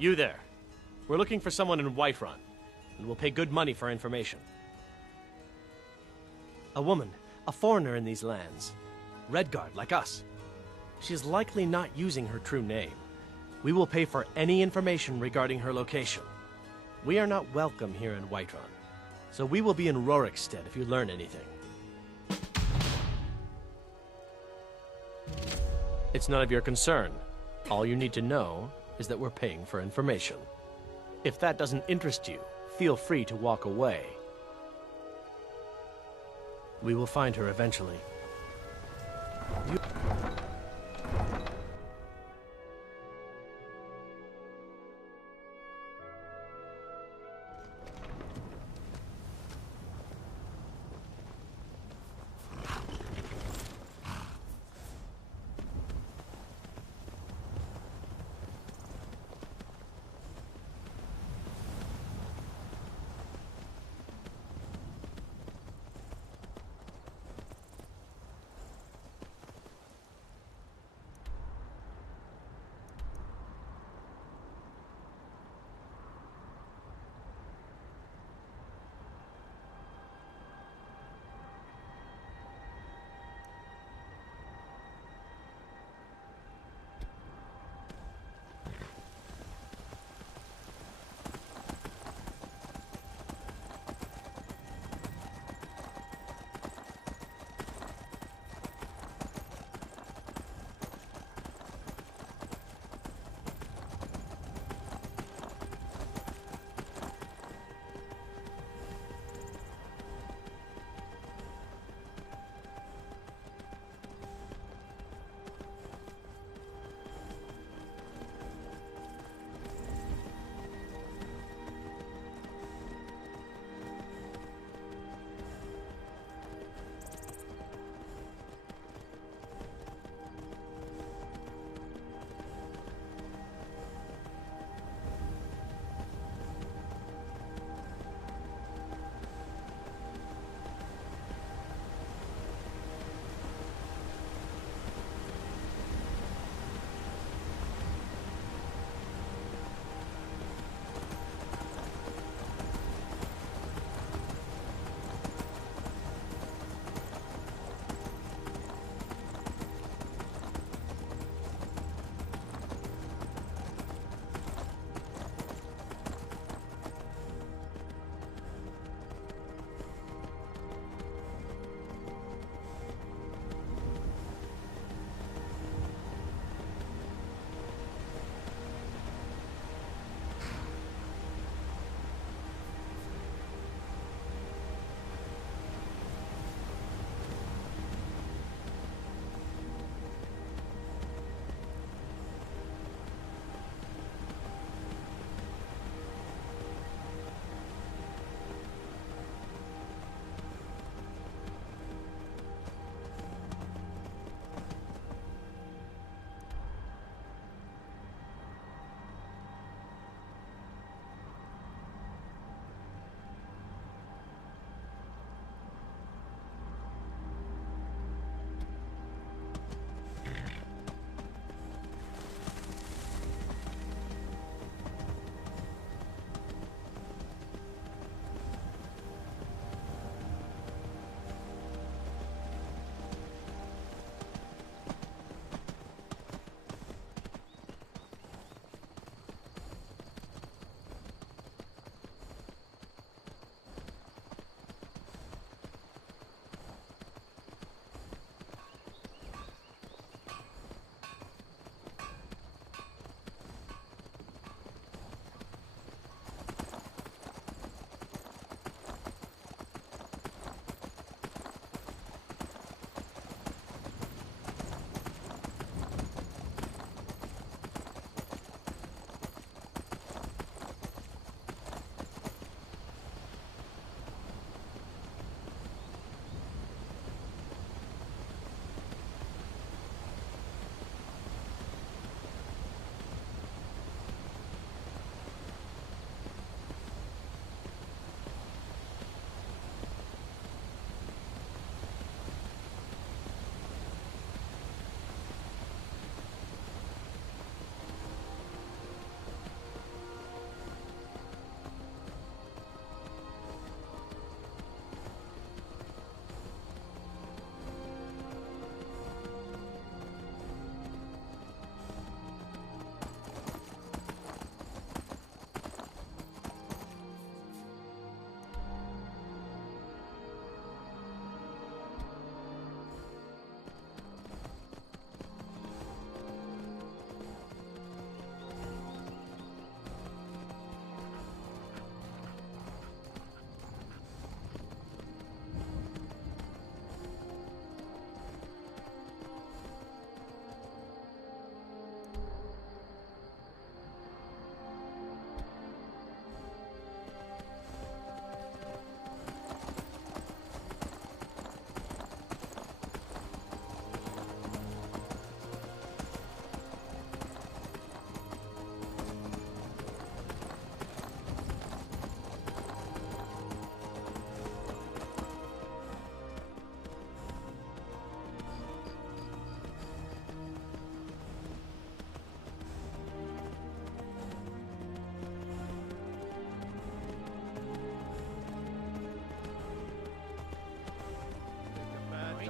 You there. We're looking for someone in Whiterun, and we'll pay good money for information. A woman, a foreigner in these lands. Redguard, like us. She's likely not using her true name. We will pay for any information regarding her location. We are not welcome here in Whiterun, so we will be in Rorikstead if you learn anything. It's none of your concern. All you need to know is that we're paying for information. If that doesn't interest you, feel free to walk away. We will find her eventually.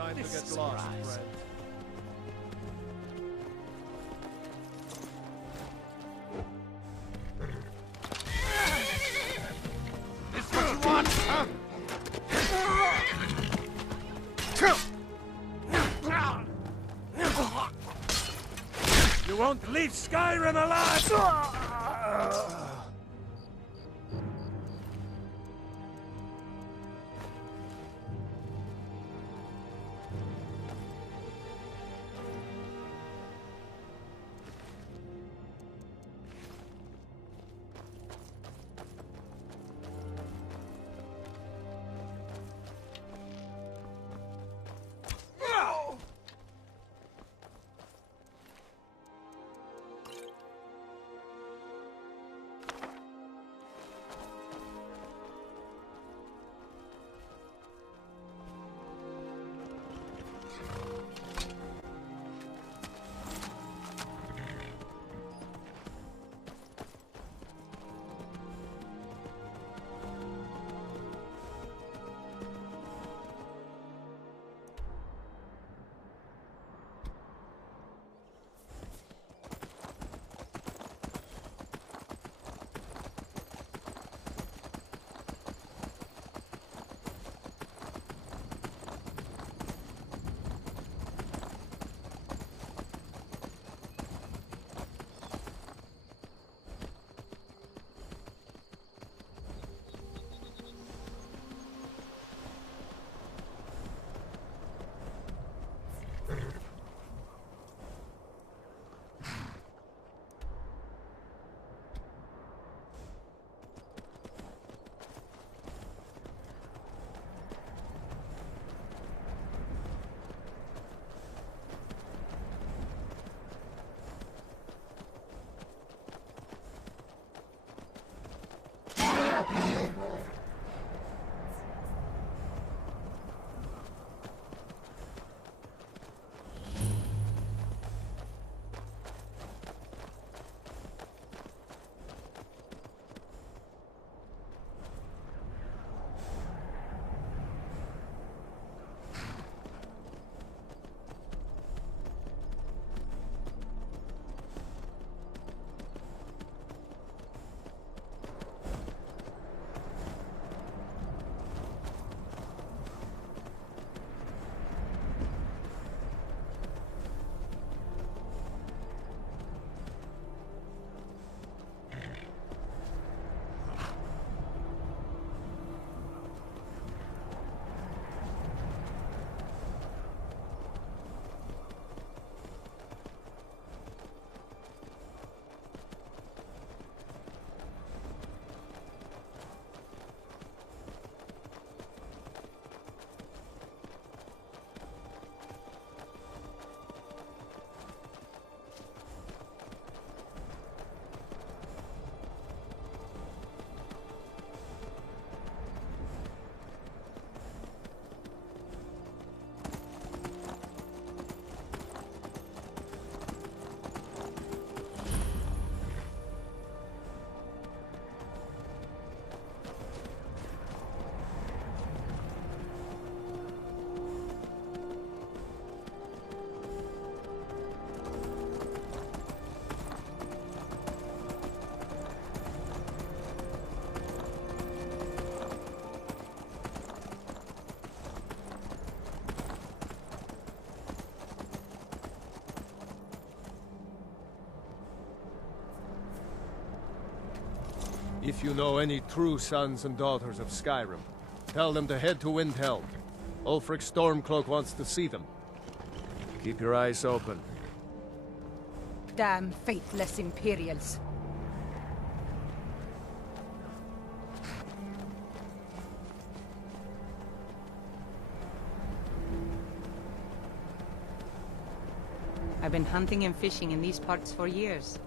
time to get lost, friend. This what you want, huh? You won't leave Skyrim alive! If you know any true sons and daughters of Skyrim, tell them to head to Windhelm. Ulfric Stormcloak wants to see them. Keep your eyes open. Damn faithless Imperials. I've been hunting and fishing in these parts for years.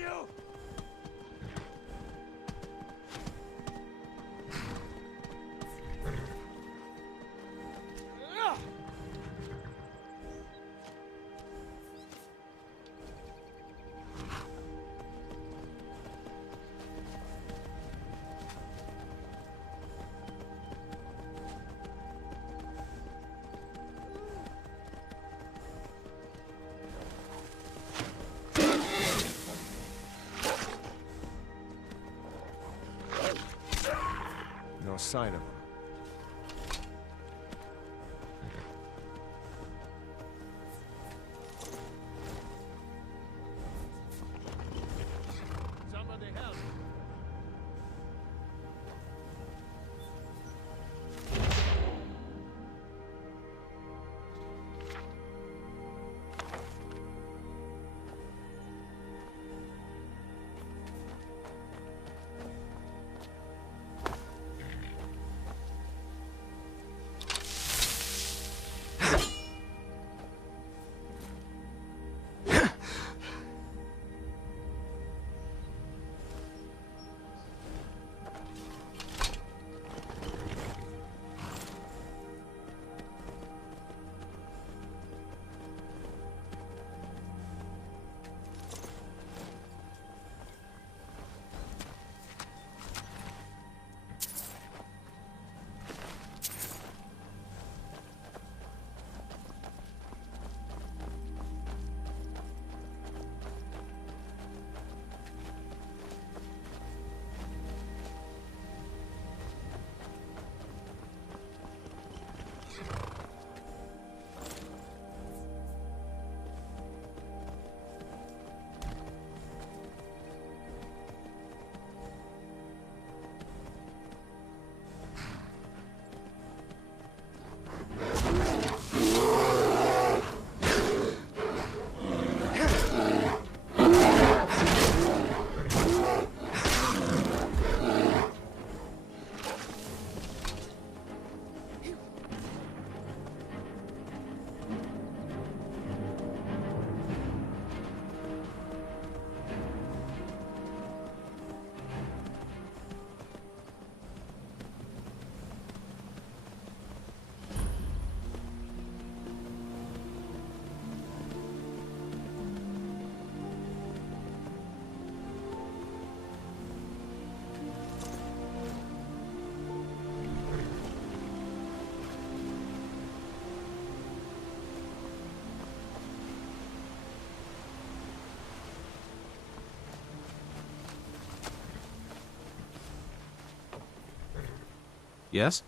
you! No sign of him. Somebody help! Yes?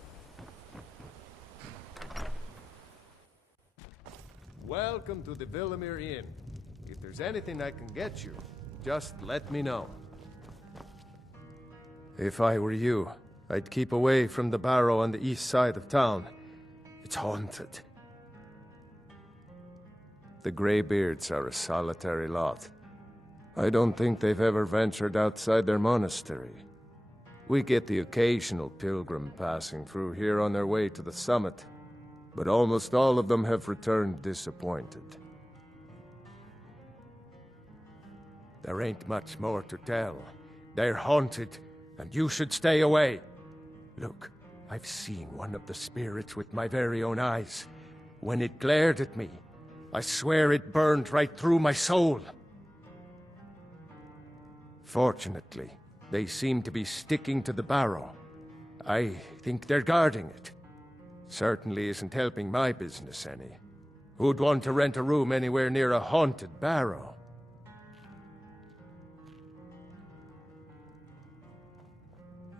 Welcome to the Villamere Inn. If there's anything I can get you, just let me know. If I were you, I'd keep away from the barrow on the east side of town. It's haunted. The Greybeards are a solitary lot. I don't think they've ever ventured outside their monastery. We get the occasional pilgrim passing through here on their way to the summit, but almost all of them have returned disappointed. There ain't much more to tell. They're haunted, and you should stay away. Look, I've seen one of the spirits with my very own eyes. When it glared at me, I swear it burned right through my soul. Fortunately, they seem to be sticking to the barrow. I think they're guarding it. Certainly isn't helping my business any. Who'd want to rent a room anywhere near a haunted barrow?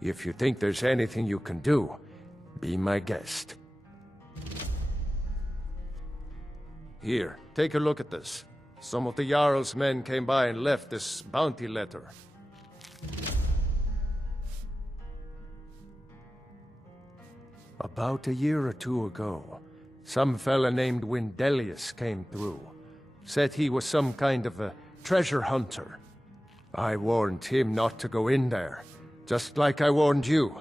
If you think there's anything you can do, be my guest. Here, take a look at this. Some of the Jarl's men came by and left this bounty letter. About a year or two ago, some fella named Windelius came through. Said he was some kind of a treasure hunter. I warned him not to go in there, just like I warned you.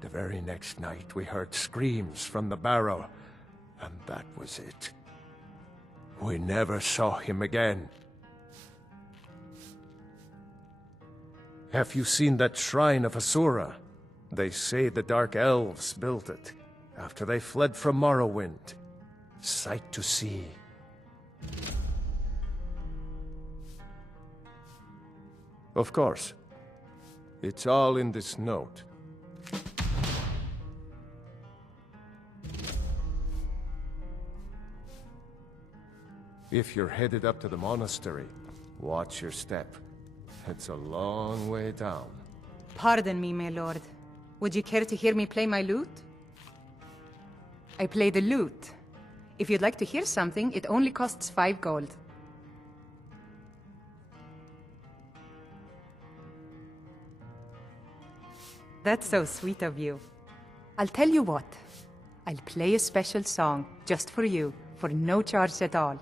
The very next night we heard screams from the barrow, and that was it. We never saw him again. Have you seen that shrine of Asura? They say the Dark Elves built it after they fled from Morrowind. Sight to see. Of course. It's all in this note. If you're headed up to the monastery, watch your step. It's a long way down. Pardon me, my lord. Would you care to hear me play my lute? I play the lute. If you'd like to hear something, it only costs 5 gold. That's so sweet of you. I'll tell you what. I'll play a special song, just for you, for no charge at all.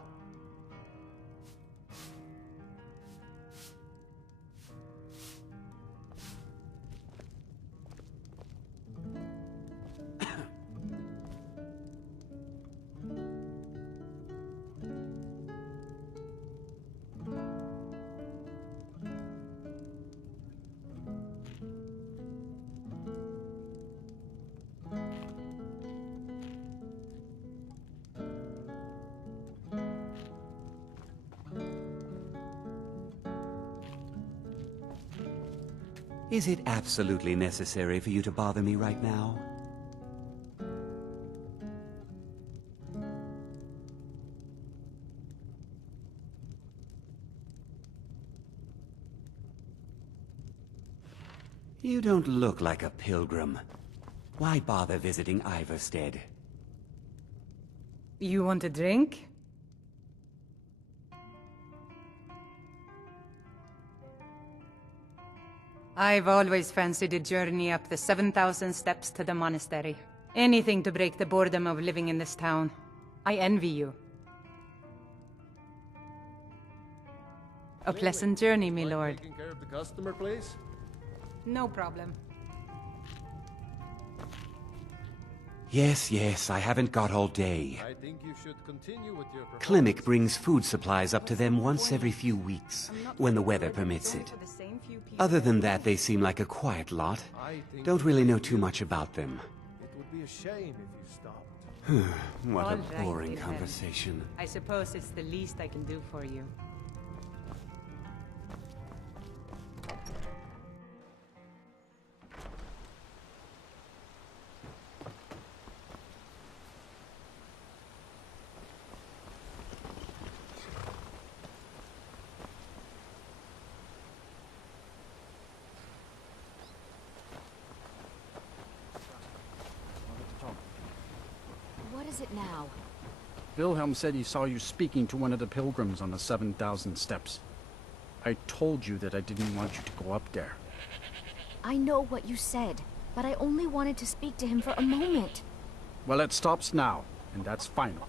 Is it absolutely necessary for you to bother me right now? You don't look like a pilgrim. Why bother visiting Ivarstead? You want a drink? I've always fancied a journey up the 7,000 steps to the monastery. Anything to break the boredom of living in this town. I envy you. A pleasant journey, my lord. Taking care of the customer, please? No problem. Yes, I haven't got all day. I think you should continue with your Klimek brings food supplies up to them once every few weeks, when the weather permits it. Other than that, they seem like a quiet lot. Don't really know too much about them. It would be a shame if you stopped. What All a right, boring then. conversation. I suppose it's the least I can do for you. What is it now? Wilhelm said he saw you speaking to one of the pilgrims on the 7,000 steps. I told you that I didn't want you to go up there. I know what you said, but I only wanted to speak to him for a moment. Well, it stops now, and that's final.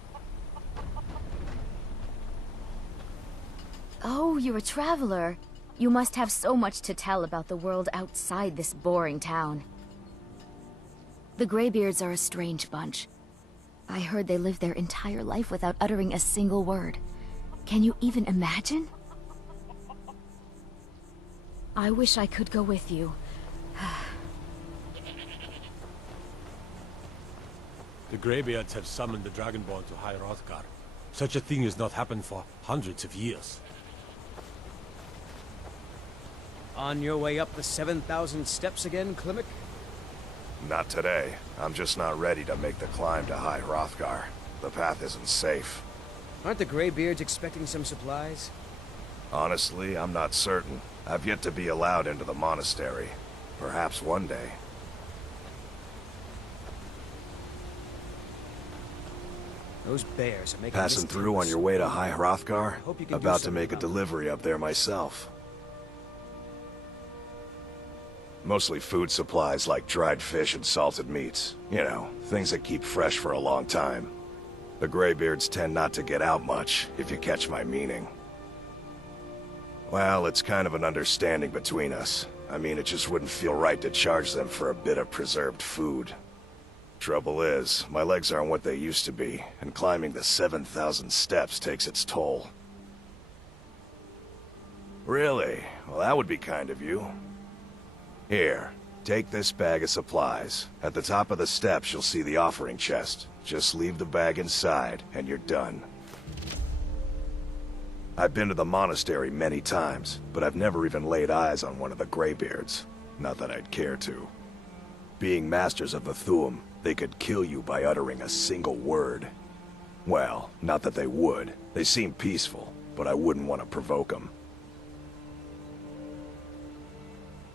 Oh, you're a traveler. You must have so much to tell about the world outside this boring town. The Greybeards are a strange bunch. I heard they lived their entire life without uttering a single word. Can you even imagine? I wish I could go with you. The Greybeards have summoned the dragonborn to High Hrothgar. Such a thing has not happened for hundreds of years. On your way up the 7,000 steps again, Klimek? Not today. I'm just not ready to make the climb to High Hrothgar. The path isn't safe. Aren't the Greybeards expecting some supplies? Honestly, I'm not certain. I've yet to be allowed into the monastery. Perhaps one day. Those bears are making Passing this through on dangerous. your way to High Hrothgar? Hope you can do About to something make a about it. delivery up there myself. Mostly food supplies like dried fish and salted meats. You know, things that keep fresh for a long time. The Greybeards tend not to get out much, if you catch my meaning. Well, it's kind of an understanding between us. I mean, it just wouldn't feel right to charge them for a bit of preserved food. Trouble is, my legs aren't what they used to be, and climbing the 7,000 steps takes its toll. Really? Well, that would be kind of you. Here, take this bag of supplies. At the top of the steps, you'll see the offering chest. Just leave the bag inside, and you're done. I've been to the monastery many times, but I've never even laid eyes on one of the Greybeards. Not that I'd care to. Being masters of the Thu'um, they could kill you by uttering a single word. Well, not that they would. They seem peaceful, but I wouldn't want to provoke them.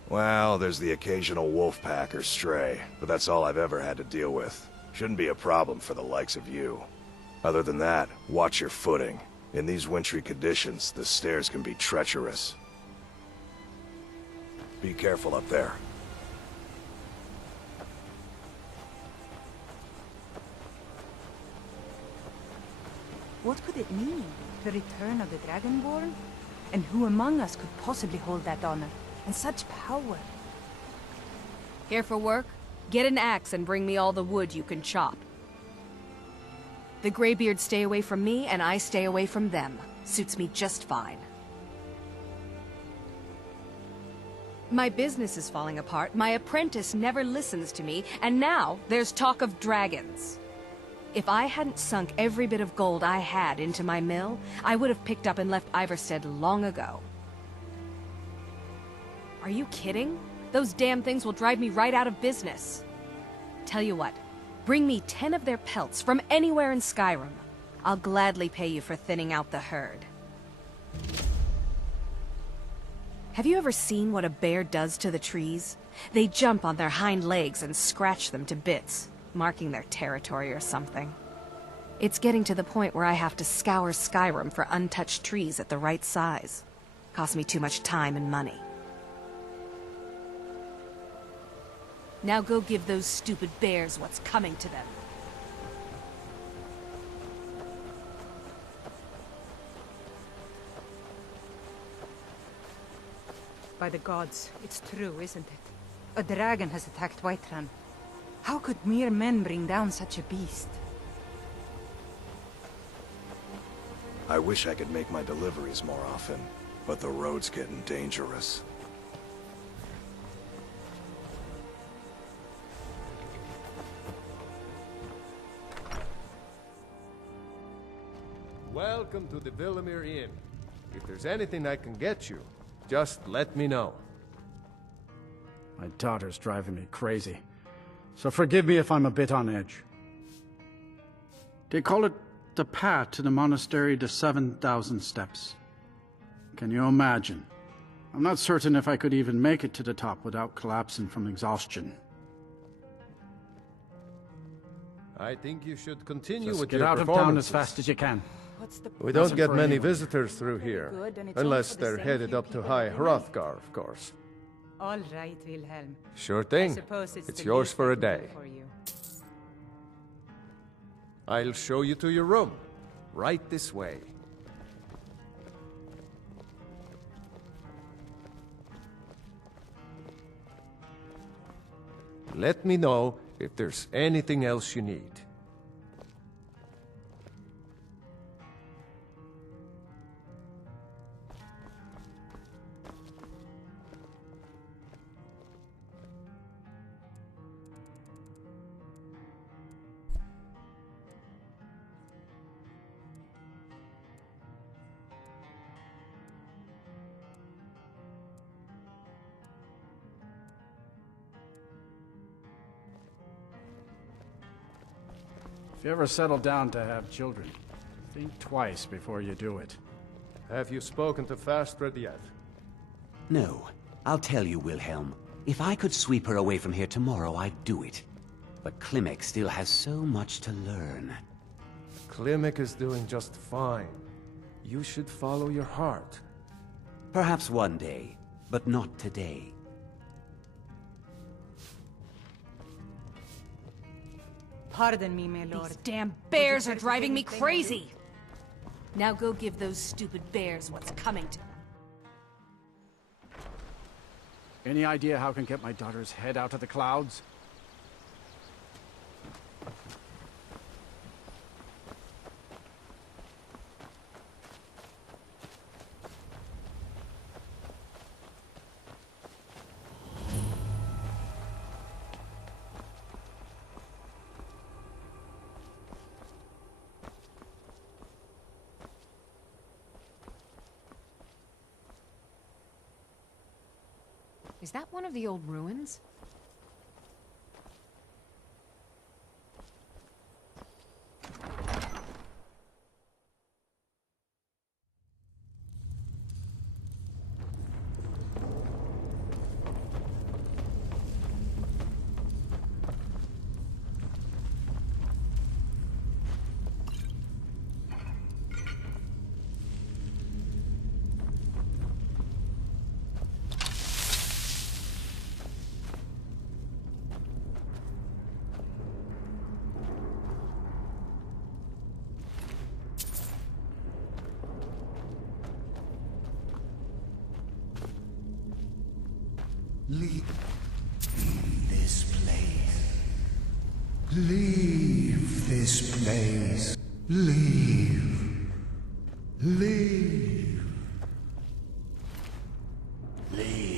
Well, there's the occasional wolf pack or stray, but that's all I've ever had to deal with. Shouldn't be a problem for the likes of you. Other than that, watch your footing. In these wintry conditions, the stairs can be treacherous. Be careful up there. What could it mean? The return of the dragonborn? And who among us could possibly hold that honor? And such power? Here for work? Get an axe and bring me all the wood you can chop. The Greybeards stay away from me, and I stay away from them. Suits me just fine. My business is falling apart, my apprentice never listens to me, and now there's talk of dragons. If I hadn't sunk every bit of gold I had into my mill, I would have picked up and left Ivarstead long ago. Are you kidding? Those damn things will drive me right out of business. Tell you what, bring me 10 of their pelts from anywhere in Skyrim. I'll gladly pay you for thinning out the herd. Have you ever seen what a bear does to the trees? They jump on their hind legs and scratch them to bits, marking their territory or something. It's getting to the point where I have to scour Skyrim for untouched trees at the right size. Costs me too much time and money. Now go give those stupid bears what's coming to them. By the gods, it's true, isn't it? A dragon has attacked Whiterun. How could mere men bring down such a beast? I wish I could make my deliveries more often, but the road's getting dangerous. Welcome to the Villamere Inn. If there's anything I can get you, just let me know. My daughter's driving me crazy, so forgive me if I'm a bit on edge. They call it the path to the monastery to 7,000 steps. Can you imagine? I'm not certain if I could even make it to the top without collapsing from exhaustion. I think you should continue Just with get your out of town as performances. fast as you can. We don't Nothing get for many anyone. visitors through here, Good, and it's unless all for the they're same headed few up to people High every night. Hrothgar, of course. All right, Wilhelm. Sure I thing. suppose it's It's the yours least for I a can do day. for you. I'll show you to your room. Right this way. Let me know if there's anything else you need. If you ever settle down to have children, think twice before you do it. Have you spoken to Fastred yet? No. I'll tell you, Wilhelm. If I could sweep her away from here tomorrow, I'd do it. But Klimek still has so much to learn. Klimek is doing just fine. You should follow your heart. Perhaps one day, but not today. Pardon me, my lord. These damn bears are driving me crazy! Now go give those stupid bears what's coming to them. Any idea how I can get my daughter's head out of the clouds? Is that one of the old ruins? Leave this place. Leave this place. Leave. Leave. Leave.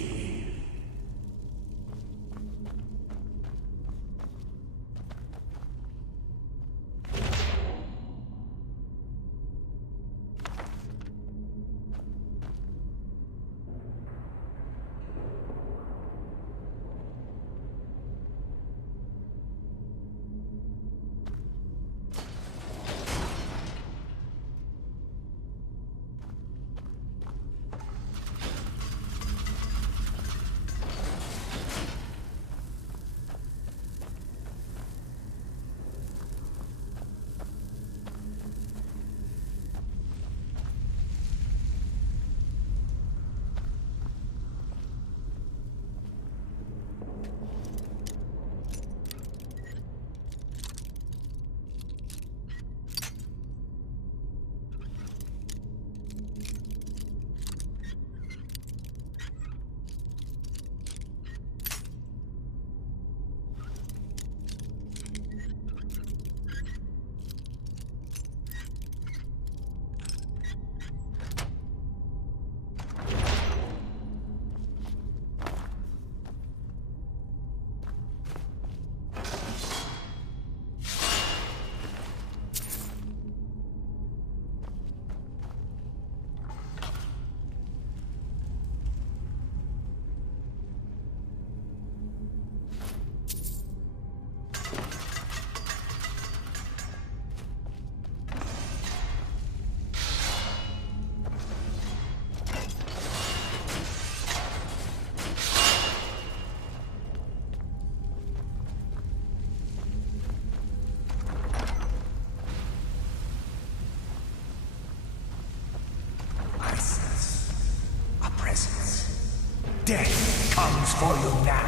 Death comes for you now.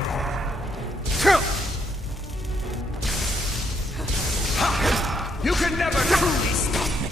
You can never truly stop me.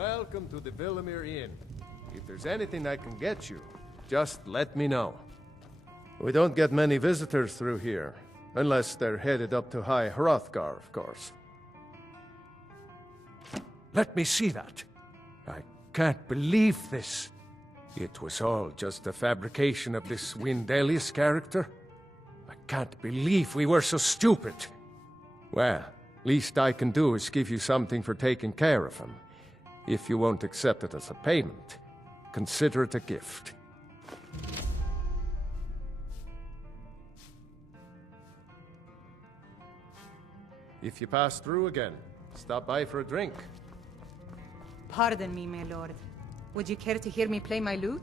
Welcome to the Villamere Inn. If there's anything I can get you, just let me know. We don't get many visitors through here, unless they're headed up to High Hrothgar, of course. Let me see that. I can't believe this. It was all just a fabrication of this Windelius character. I can't believe we were so stupid. Well, least I can do is give you something for taking care of him. If you won't accept it as a payment, consider it a gift. If you pass through again, stop by for a drink. Pardon me, my lord. Would you care to hear me play my lute?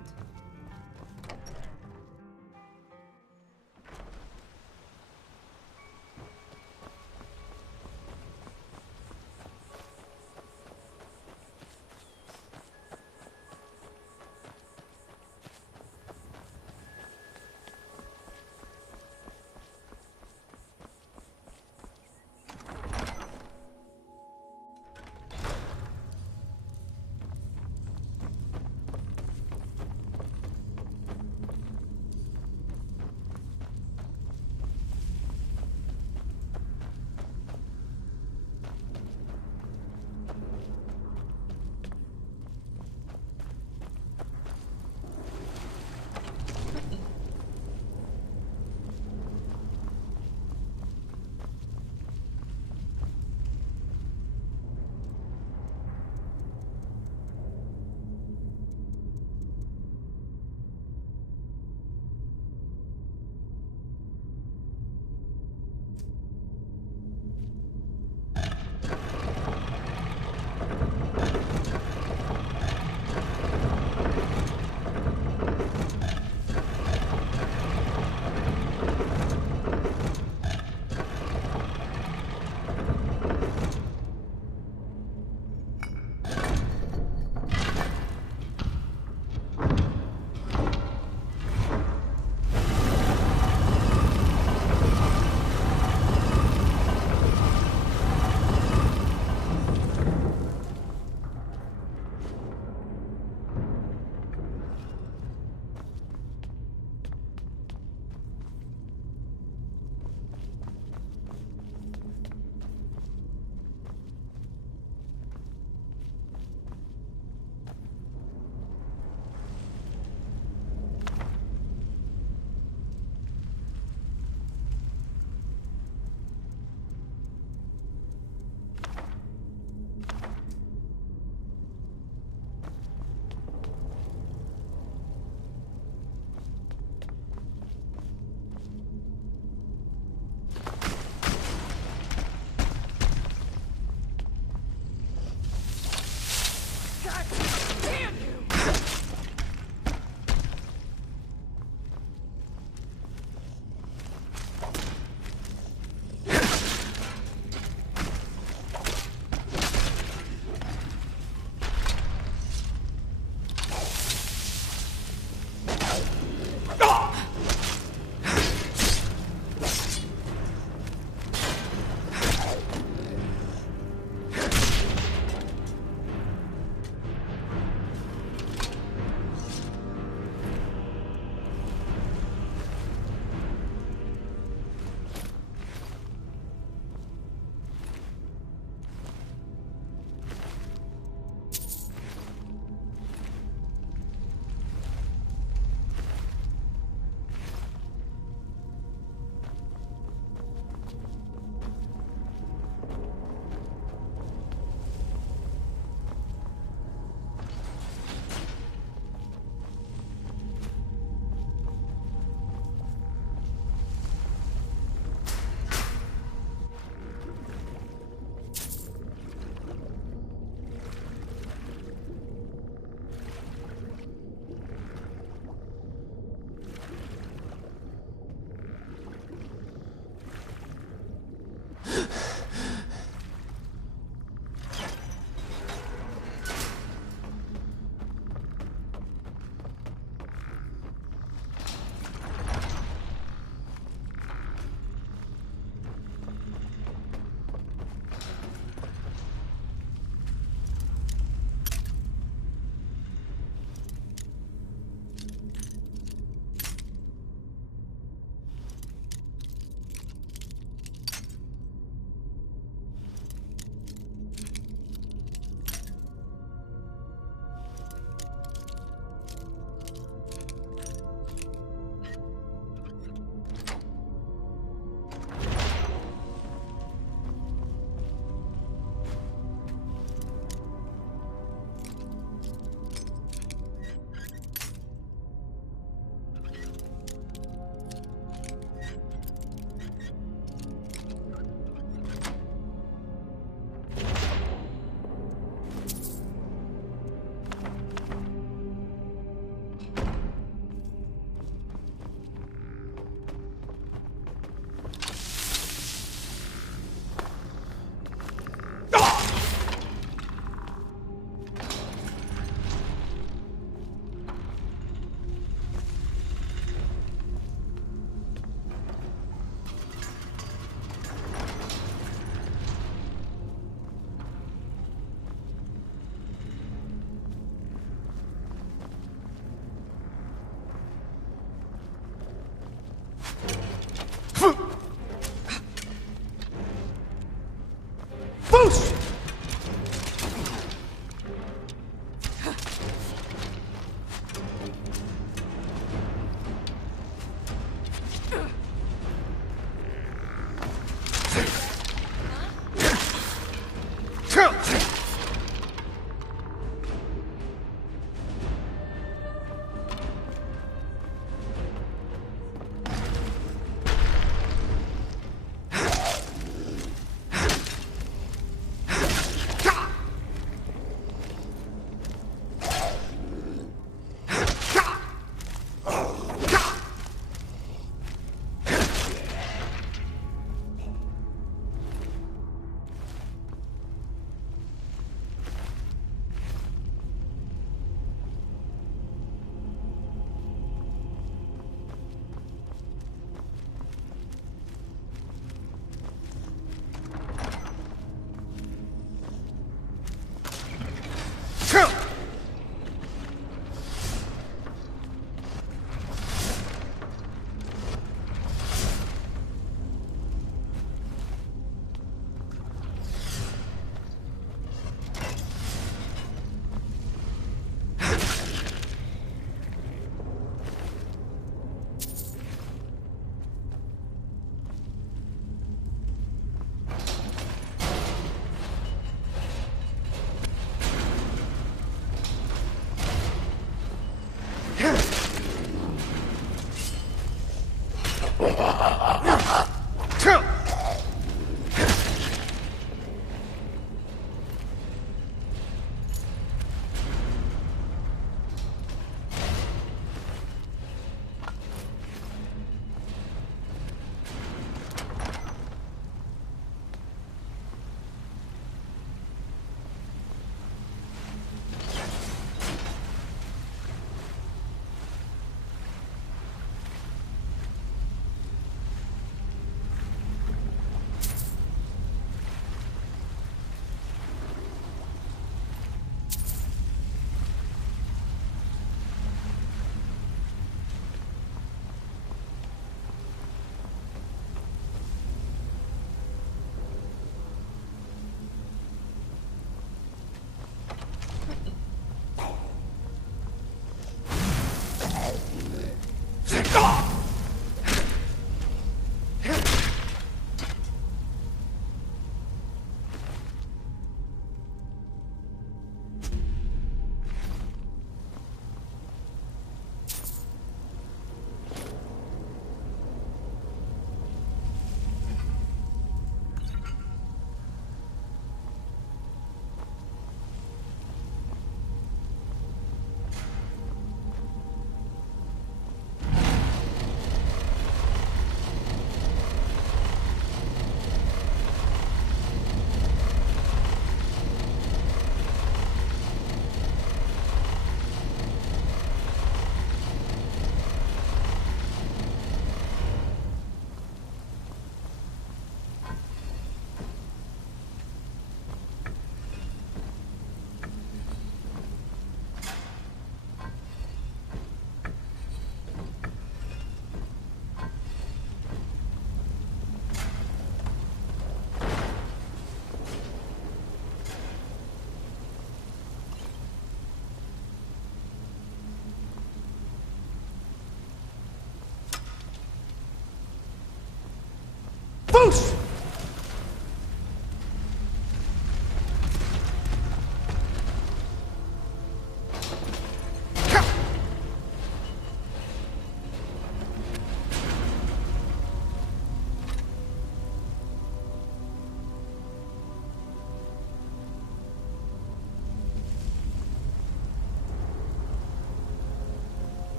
Boost!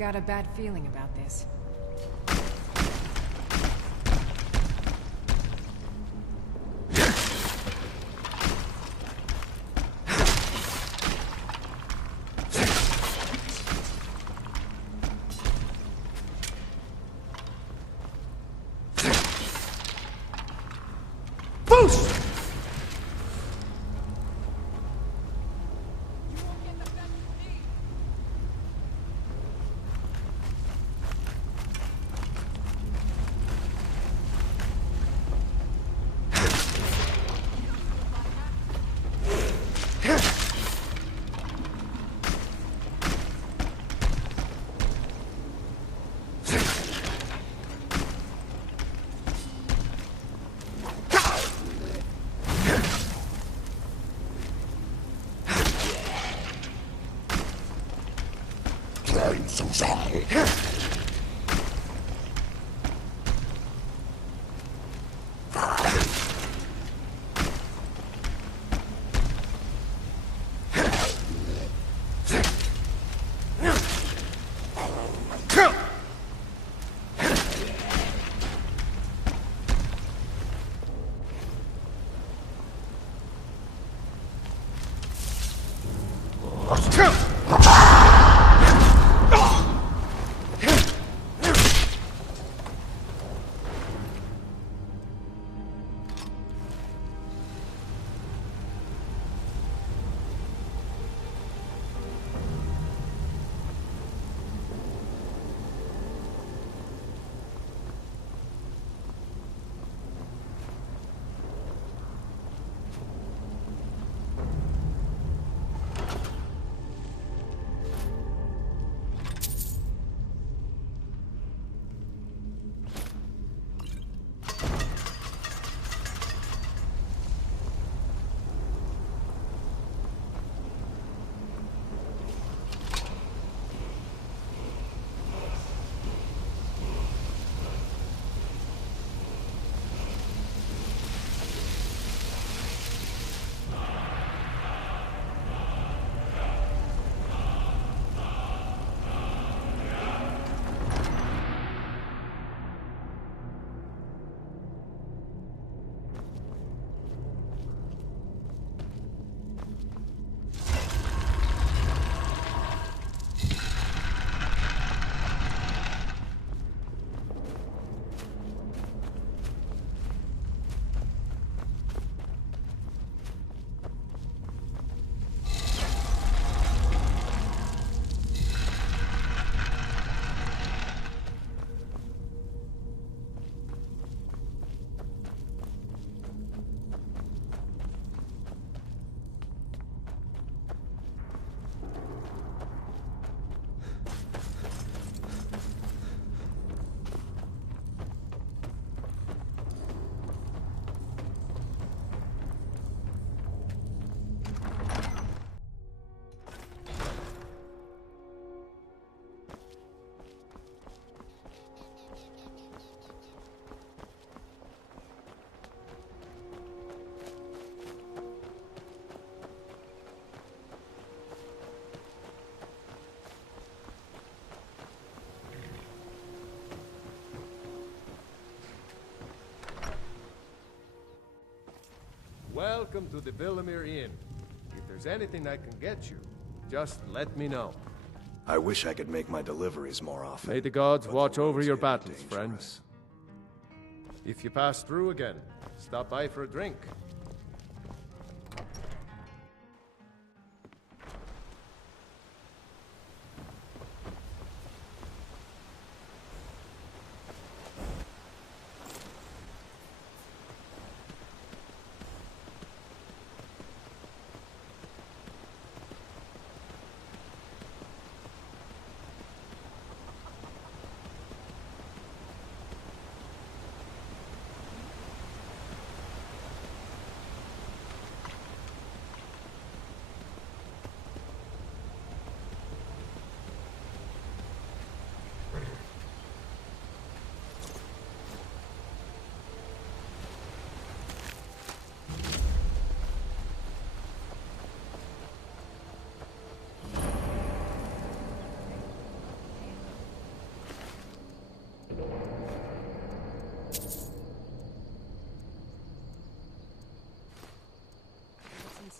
got a bad feeling about this. Welcome to the Villamere Inn. If there's anything I can get you, just let me know. I wish I could make my deliveries more often. May the gods but watch the over roads your get battles, dangerous. friends. If you pass through again, stop by for a drink.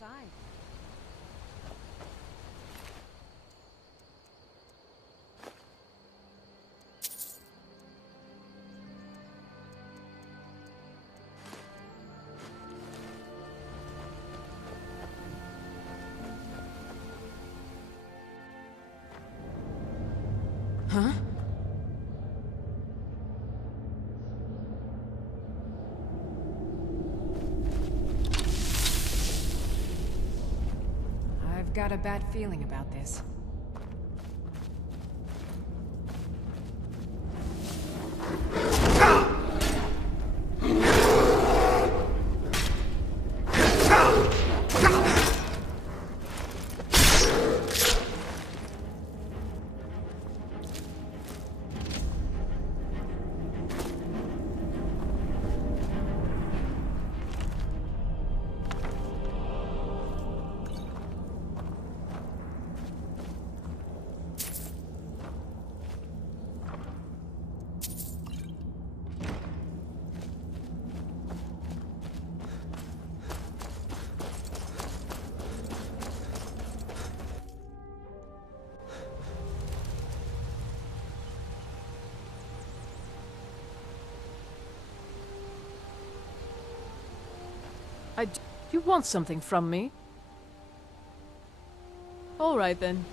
outside. Huh? I've got a bad feeling about this. You want something from me? All right then.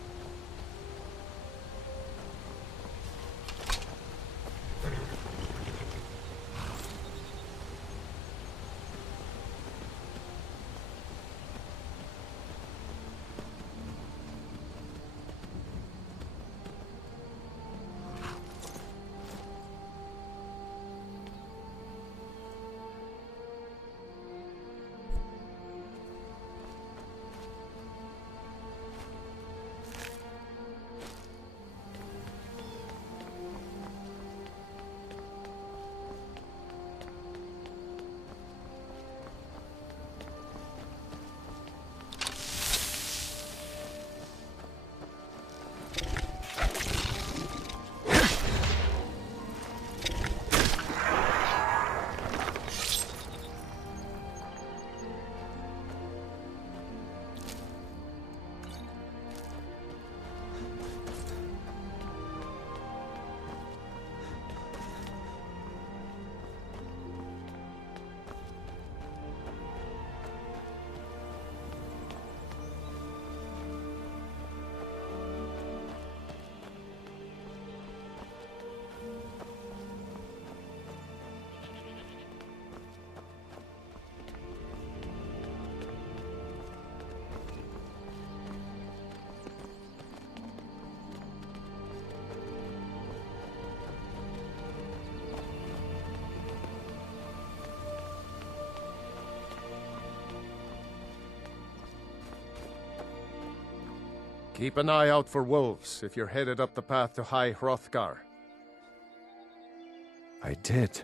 Keep an eye out for wolves if you're headed up the path to High Hrothgar. I did.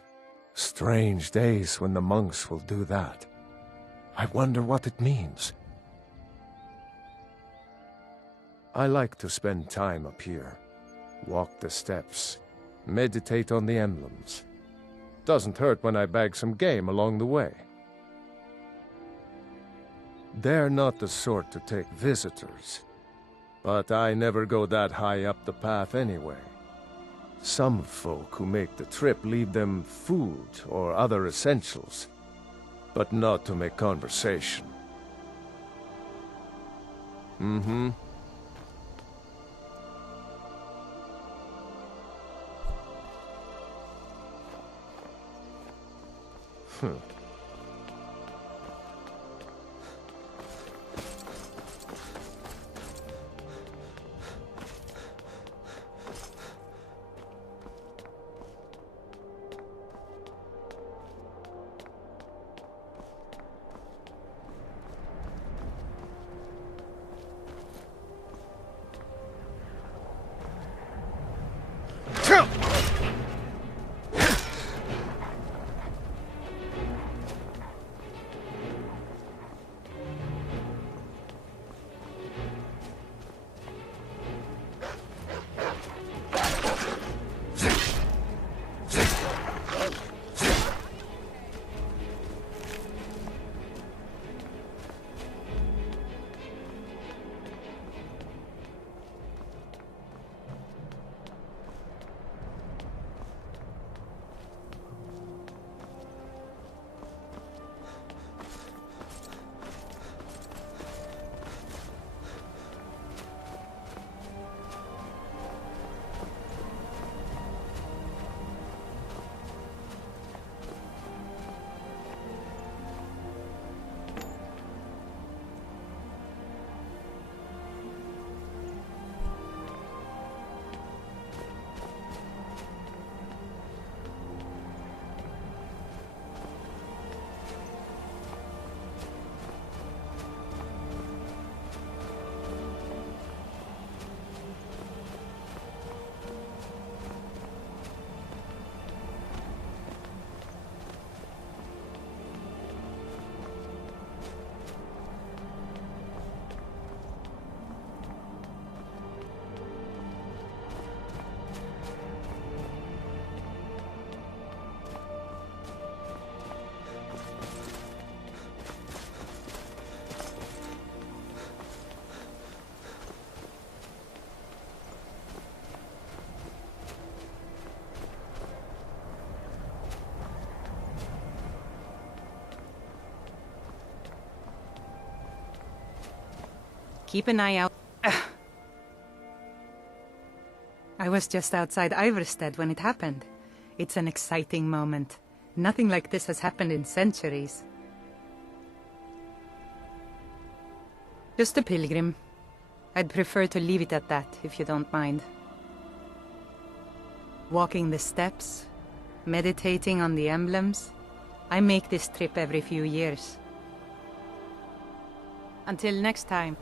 Strange days when the monks will do that. I wonder what it means. I like to spend time up here. Walk the steps. Meditate on the emblems. Doesn't hurt when I bag some game along the way. They're not the sort to take visitors. But I never go that high up the path anyway. Some folk who make the trip leave them food or other essentials, but not to make conversation. Mm-hmm. Keep an eye out. I was just outside Iverstead when it happened. It's an exciting moment. Nothing like this has happened in centuries. Just a pilgrim. I'd prefer to leave it at that, if you don't mind. Walking the steps, meditating on the emblems. I make this trip every few years. Until next time.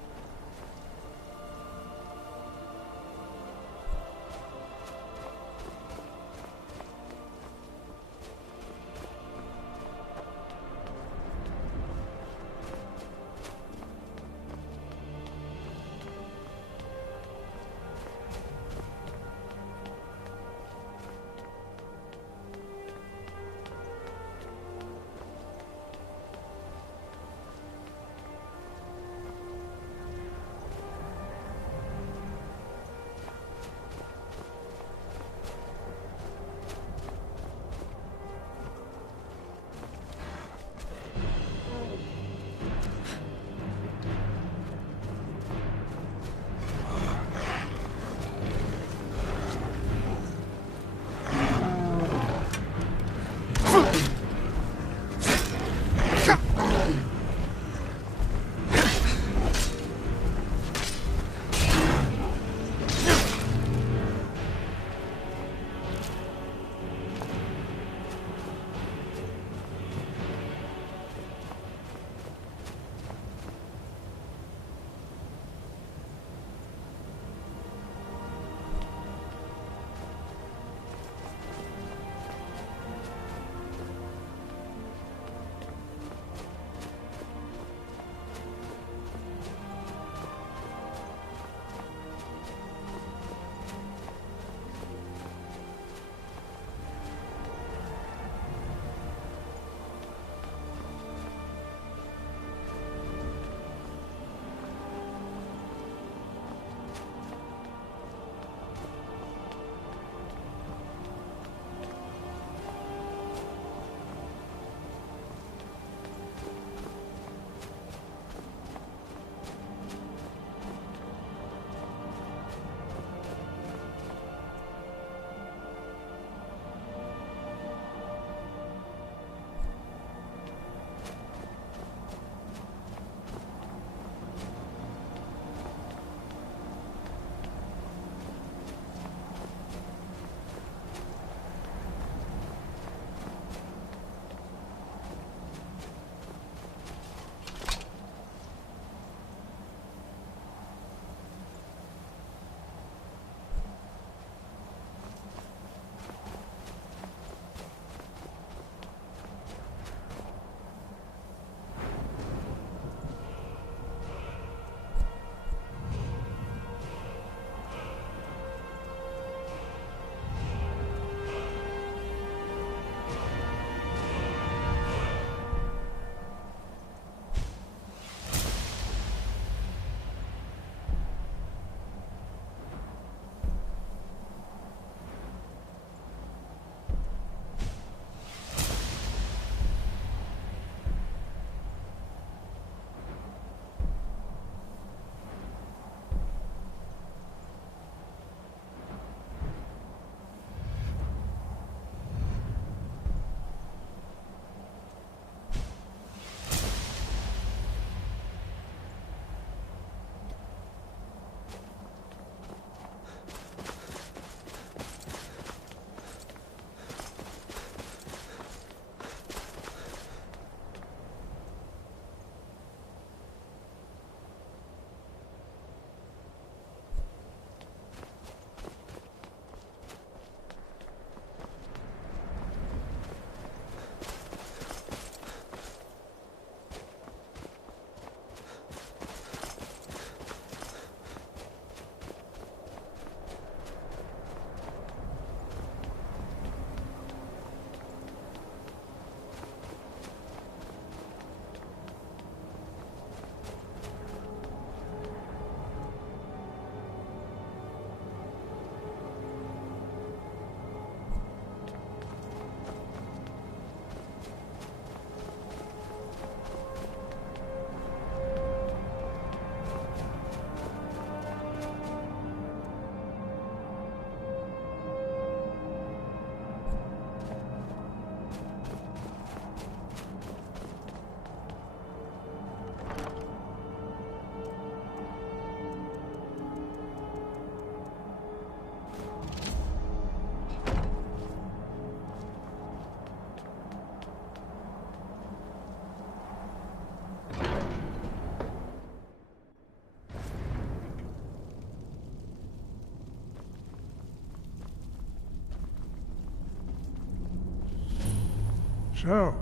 So,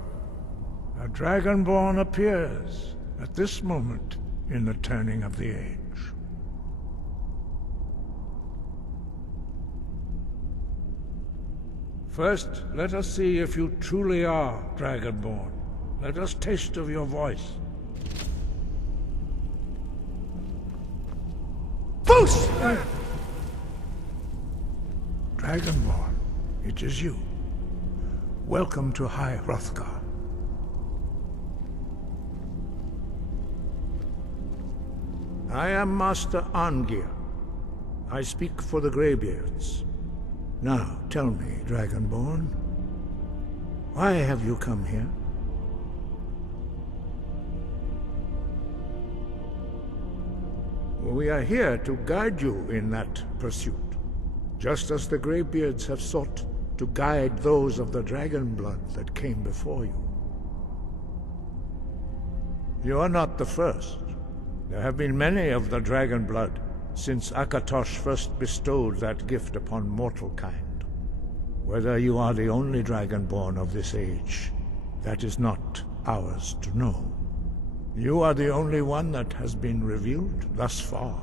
a dragonborn appears at this moment in the turning of the age. First, let us see if you truly are dragonborn. Let us taste of your voice. Foos! Dragonborn, it is you. Welcome to High Hrothgar. I am Master Arngir. I speak for the Greybeards. Now, tell me, Dragonborn, why have you come here? We are here to guide you in that pursuit, just as the Greybeards have sought to guide those of the dragon blood that came before you. You are not the first. There have been many of the dragon blood since Akatosh first bestowed that gift upon mortal kind. Whether you are the only dragonborn of this age, that is not ours to know. You are the only one that has been revealed thus far.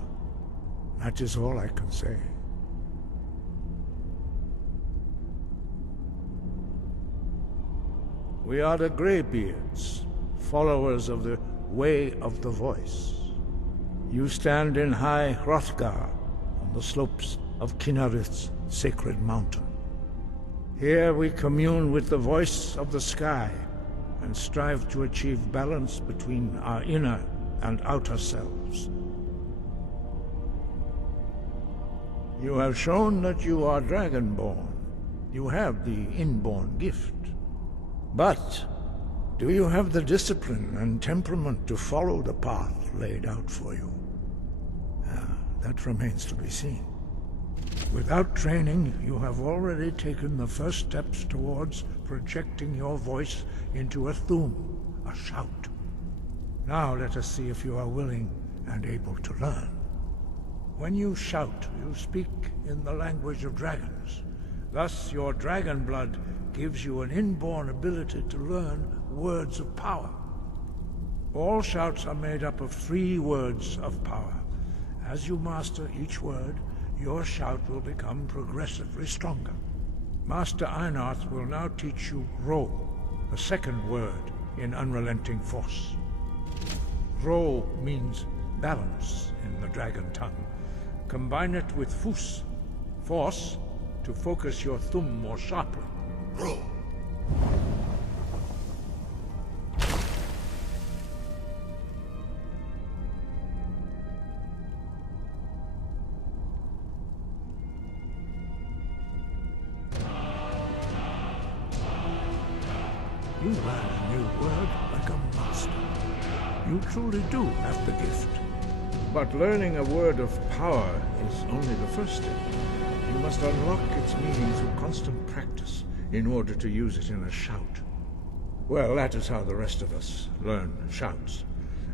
That is all I can say. We are the Greybeards, followers of the Way of the Voice. You stand in High Hrothgar, on the slopes of Kinnarith's sacred mountain. Here we commune with the voice of the sky, and strive to achieve balance between our inner and outer selves. You have shown that you are dragonborn. You have the inborn gift. But do you have the discipline and temperament to follow the path laid out for you? That remains to be seen. Without training, you have already taken the first steps towards projecting your voice into a thum, a shout. Now let us see if you are willing and able to learn. When you shout, you speak in the language of dragons. Thus, your dragon blood gives you an inborn ability to learn words of power. All shouts are made up of 3 words of power. As you master each word, your shout will become progressively stronger. Master Einarth will now teach you Ro, the second word in Unrelenting Force. Ro means balance in the dragon tongue. Combine it with Fus, force, to focus your thumb more sharply. Ro. You learn a new word like a master. You truly do have the gift. But learning a word of power is only the first step. You must unlock its meaning through constant practice in order to use it in a shout. Well, that is how the rest of us learn shouts.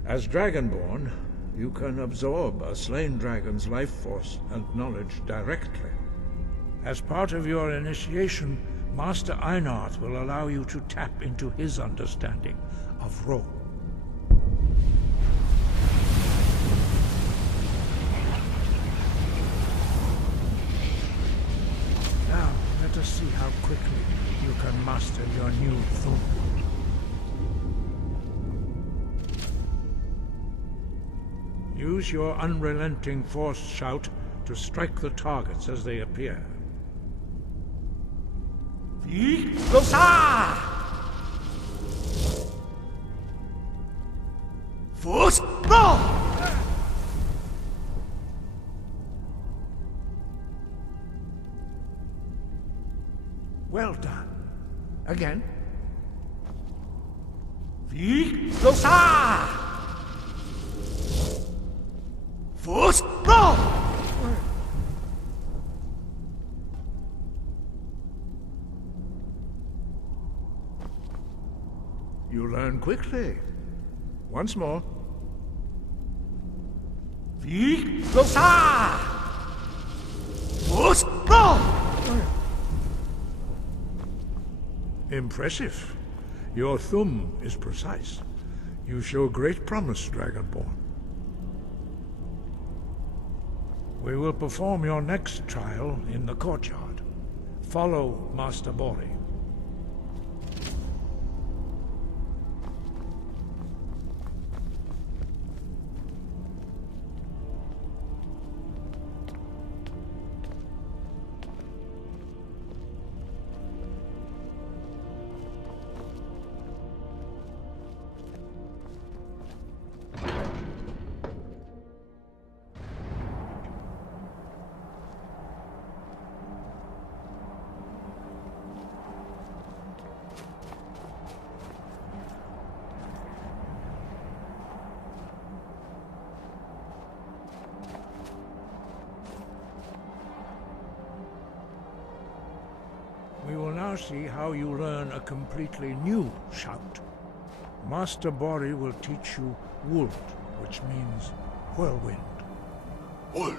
As Dragonborn, you can absorb a slain dragon's life force and knowledge directly. As part of your initiation, Master Einarth will allow you to tap into his understanding of Ro. Now, let us see how quickly you can master your new thum. Use your unrelenting force shout to strike the targets as they appear. Losa! Force roll! Well done. Again. Losa! Force roll! You learn quickly. Once more. Losa! Force roll! Impressive. Your thum is precise. You show great promise, Dragonborn. We will perform your next trial in the courtyard. Follow Master Bori. We will now see how you learn a completely new shout. Master Bori will teach you Wuld, which means whirlwind. Wuld.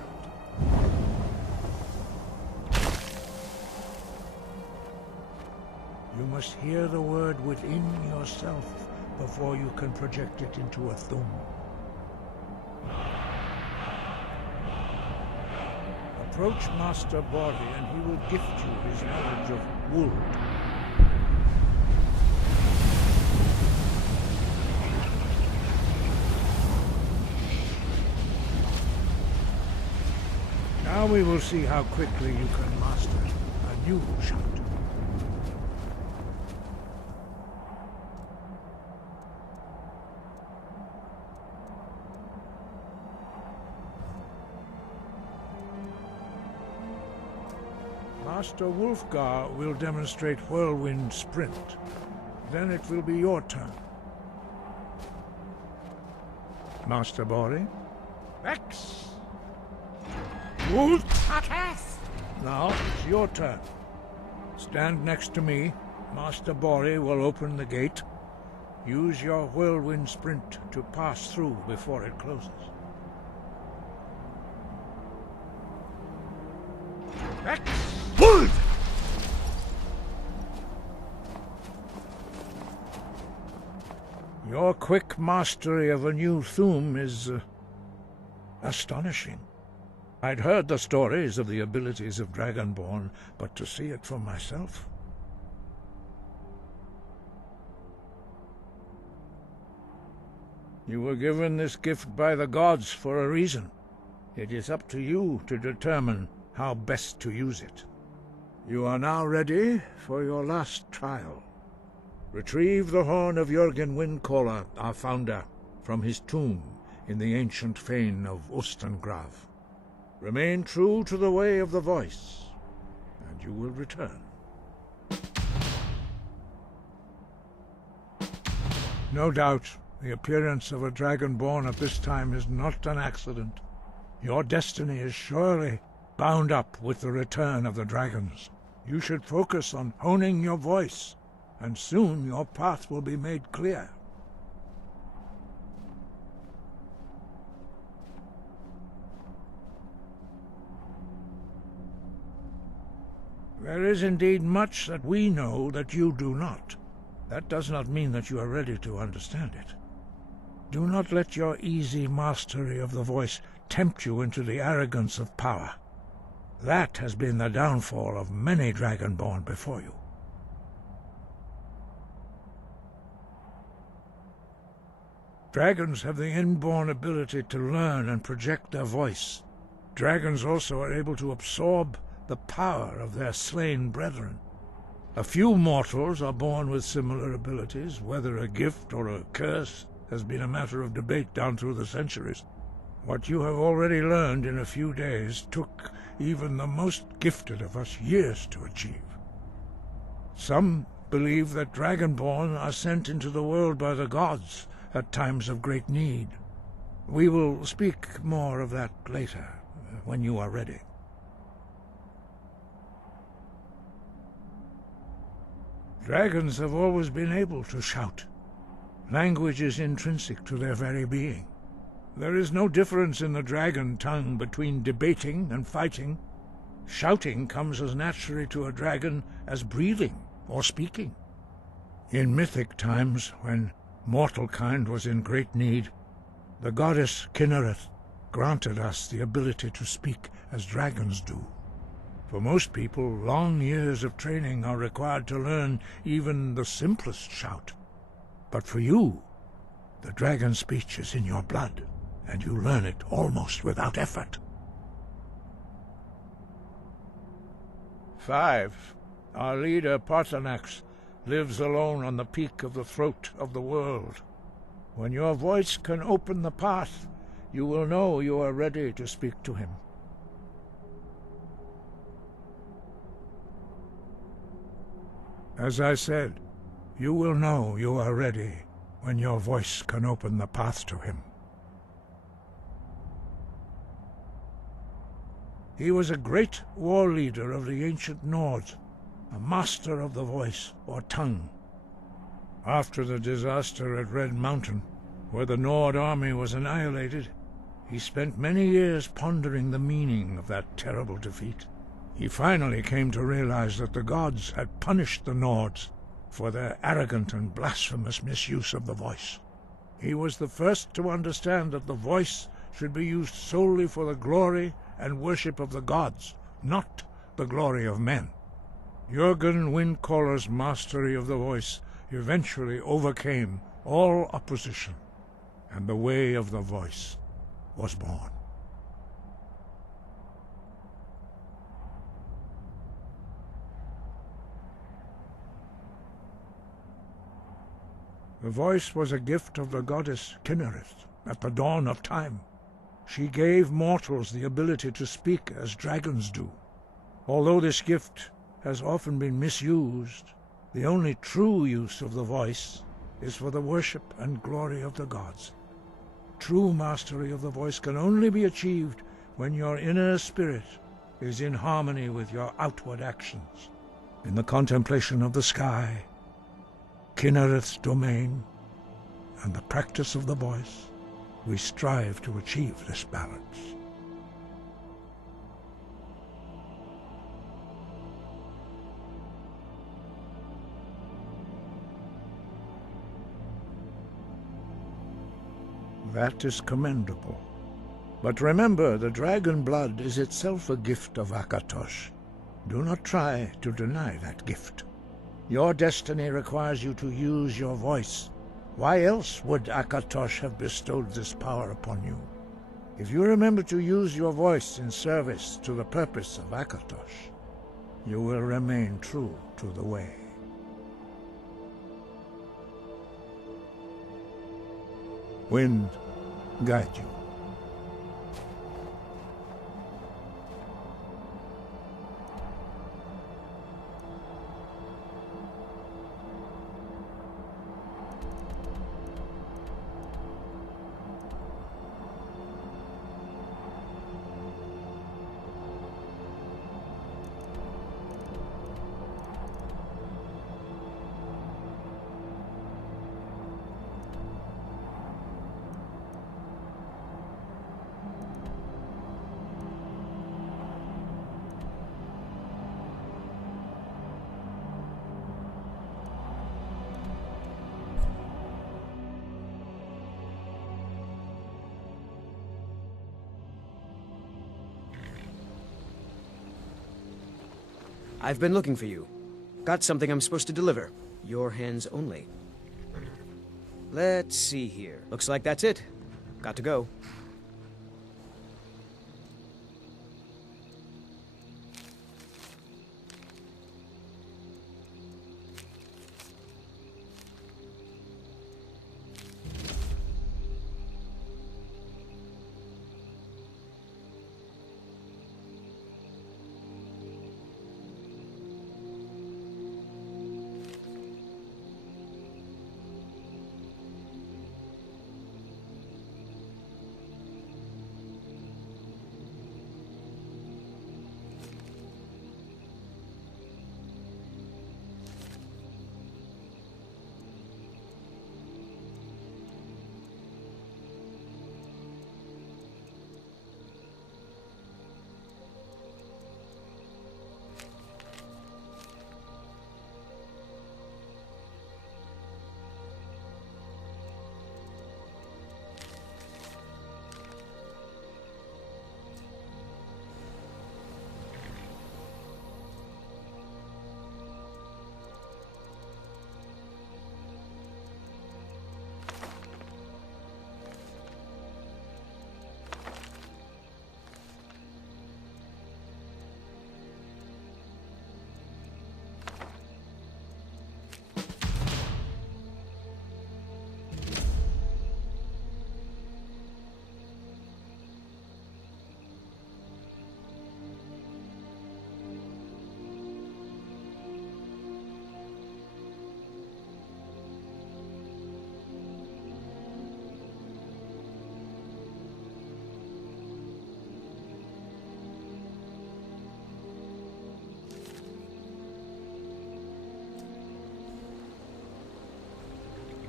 You must hear the word within yourself before you can project it into a thum. Approach Master Bori and he will gift you his knowledge of Wuld. Now we will see how quickly you can master a new shout. Master Wulfgar will demonstrate Whirlwind Sprint. Then it will be your turn. Master Bori? Vex! Wuld! Now it's your turn. Stand next to me. Master Bori will open the gate. Use your Whirlwind Sprint to pass through before it closes. Vex! Wuld! Your quick mastery of a new thum is astonishing. I'd heard the stories of the abilities of Dragonborn, but to see it for myself... You were given this gift by the gods for a reason. It is up to you to determine how best to use it. You are now ready for your last trial. Retrieve the Horn of Jurgen Windcaller, our founder, from his tomb in the ancient fane of Ustengrav. Remain true to the way of the voice, and you will return. No doubt, the appearance of a Dragonborn at this time is not an accident. Your destiny is surely bound up with the return of the dragons. You should focus on honing your voice, and soon your path will be made clear. There is indeed much that we know that you do not. That does not mean that you are ready to understand it. Do not let your easy mastery of the voice tempt you into the arrogance of power. That has been the downfall of many Dragonborn before you. Dragons have the inborn ability to learn and project their voice. Dragons also are able to absorb the power of their slain brethren. A few mortals are born with similar abilities. Whether a gift or a curse has been a matter of debate down through the centuries. What you have already learned in a few days took even the most gifted of us years to achieve. Some believe that Dragonborn are sent into the world by the gods at times of great need. We will speak more of that later, when you are ready. Dragons have always been able to shout. Language is intrinsic to their very being. There is no difference in the dragon tongue between debating and fighting. Shouting comes as naturally to a dragon as breathing or speaking. In mythic times, when mortal kind was in great need, the goddess Kinnereth granted us the ability to speak as dragons do. For most people, long years of training are required to learn even the simplest shout. But for you, the dragon speech is in your blood, and you learn it almost without effort. 5. Our leader, Parthenax, lives alone on the peak of the throat of the world. When your voice can open the path, you will know you are ready to speak to him. As I said, you will know you are ready when your voice can open the path to him. He was a great war leader of the ancient Nords, a master of the voice, or tongue. After the disaster at Red Mountain, where the Nord army was annihilated, he spent many years pondering the meaning of that terrible defeat. He finally came to realize that the gods had punished the Nords for their arrogant and blasphemous misuse of the voice. He was the first to understand that the voice should be used solely for the glory and worship of the gods, not the glory of men. Jurgen Windcaller's mastery of the voice eventually overcame all opposition, and the way of the voice was born. The voice was a gift of the goddess Kinnereth at the dawn of time. She gave mortals the ability to speak as dragons do. Although this gift has often been misused, the only true use of the voice is for the worship and glory of the gods. True mastery of the voice can only be achieved when your inner spirit is in harmony with your outward actions. In the contemplation of the sky, Kinnereth's domain, and the practice of the voice, we strive to achieve this balance. That is commendable. But remember, the dragon blood is itself a gift of Akatosh. Do not try to deny that gift. Your destiny requires you to use your voice. Why else would Akatosh have bestowed this power upon you? If you remember to use your voice in service to the purpose of Akatosh, you will remain true to the way. Wind, guide you. I've been looking for you. Got something I'm supposed to deliver. Your hands only. Let's see here. Looks like that's it. Got to go.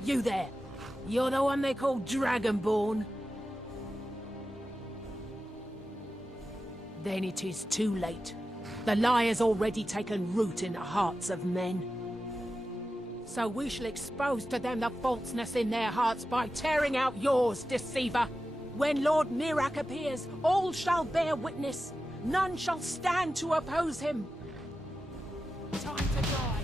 You there. You're the one they call dragonborn? Then it is too late. The lie has already taken root in the hearts of men. So we shall expose to them the falseness in their hearts by tearing out yours, deceiver. When Lord Mirak appears, all shall bear witness. None shall stand to oppose him. Time to die.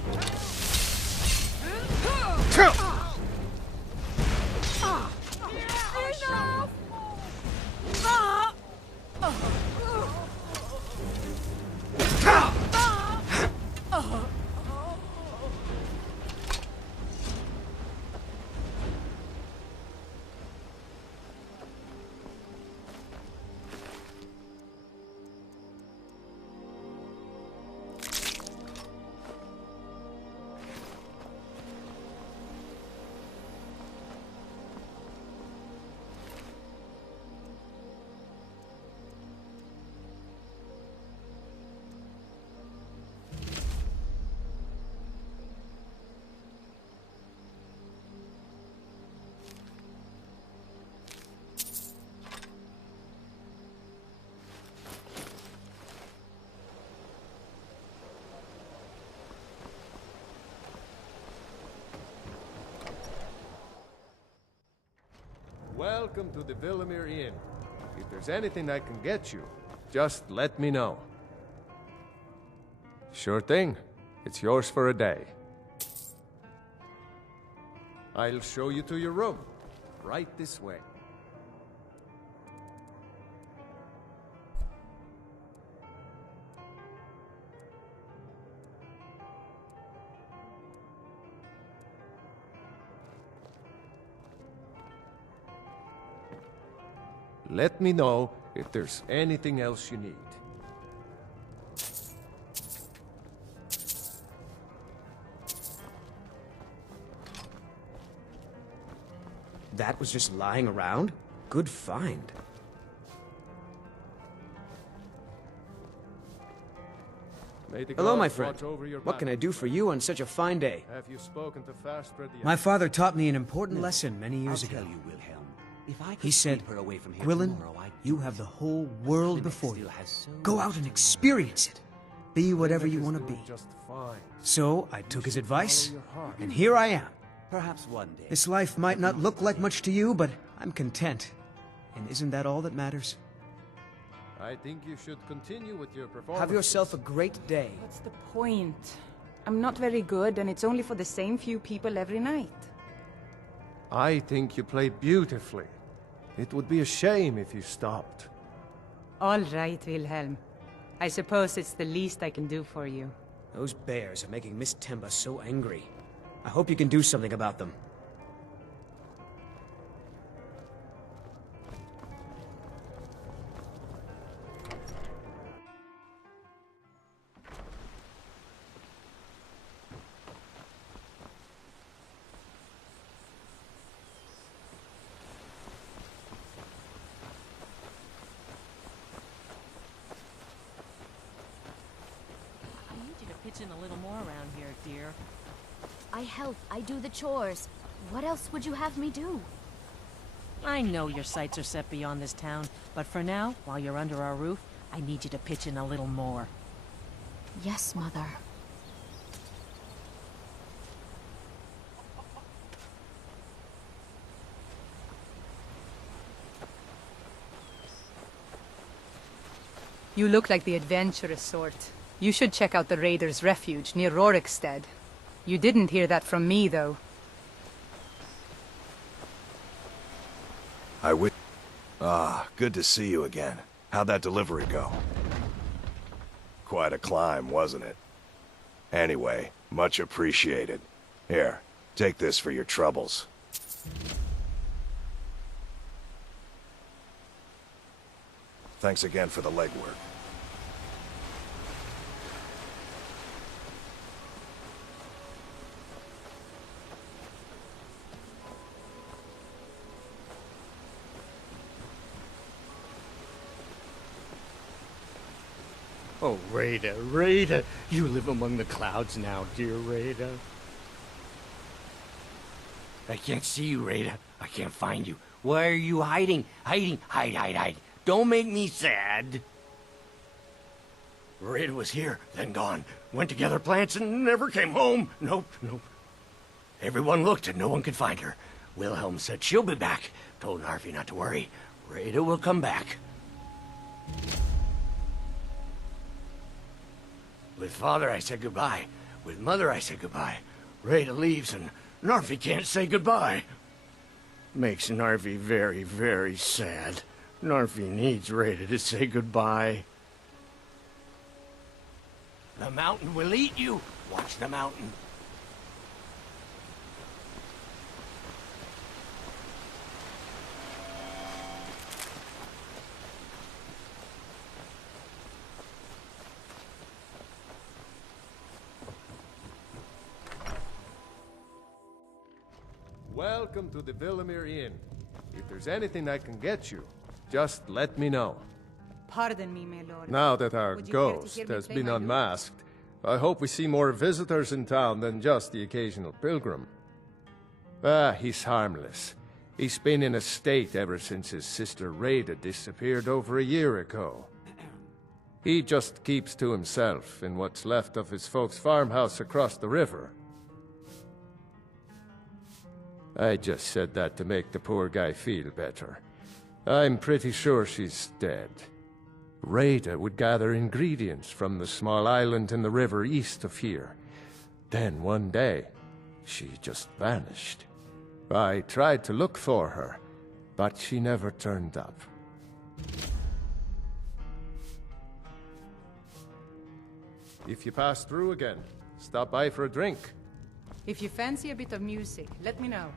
Enough! Welcome to the Villamere Inn. If there's anything I can get you, just let me know. Sure thing. It's yours for a day. I'll show you to your room. Right this way. Let me know if there's anything else you need. That was just lying around? Good find. Hello, my friend. What can I do for you on such a fine day? Have you spoken to Fastred yet? My father taught me an important lesson many years ago. I'll tell you, Wilhelm. If I could He said, keep her away from here Gwilyn, tomorrow, you have the whole world Plymouth before still you. has so Go much out and to experience it. Be whatever you want to be. Just fine. So I took his advice, Follow your heart. and here I am. Perhaps one day. This life might not look like much to you, but I'm content. And isn't that all that matters? I think you should continue with your performance. Have yourself a great day. What's the point? I'm not very good, and it's only for the same few people every night. I think you play beautifully. It would be a shame if you stopped. All right, Wilhelm. I suppose it's the least I can do for you. Those bears are making Miss Temba so angry. I hope you can do something about them. Pitching a little more around here, dear. I help, I do the chores. What else would you have me do? I know your sights are set beyond this town, but for now, while you're under our roof, I need you to pitch in a little more. Yes, Mother. You look like the adventurous sort. You should check out the Raiders' Refuge near Rorikstead. You didn't hear that from me, though. Good to see you again. How'd that delivery go? Quite a climb, wasn't it? Anyway, much appreciated. Here, take this for your troubles. Thanks again for the legwork. Oh, Rada, Rada, you live among the clouds now, dear Rada. I can't see you, Rada. I can't find you. Why are you hiding? Hiding. Hide. Don't make me sad. Rada was here, then gone. Went to gather plants and never came home. Nope. Everyone looked and no one could find her. Wilhelm said she'll be back. Told Narfi not to worry. Rada will come back. With Father, I said goodbye. With Mother, I said goodbye. Rada leaves and Narfi can't say goodbye. Makes Narfi very, very sad. Narfi needs Rada to say goodbye. The mountain will eat you. Watch the mountain. Welcome to the Villamere Inn. If there's anything I can get you, just let me know. Pardon me, my lord. Now that our Would you care to ghost hear me has play been my lute? unmasked, I hope we see more visitors in town than just the occasional pilgrim. He's harmless. He's been in a state ever since his sister Rada disappeared over a year ago. He just keeps to himself in what's left of his folks' farmhouse across the river. I just said that to make the poor guy feel better. I'm pretty sure she's dead. Rada would gather ingredients from the small island in the river east of here. Then one day, she just vanished. I tried to look for her, but she never turned up. If you pass through again, stop by for a drink. If you fancy a bit of music, let me know.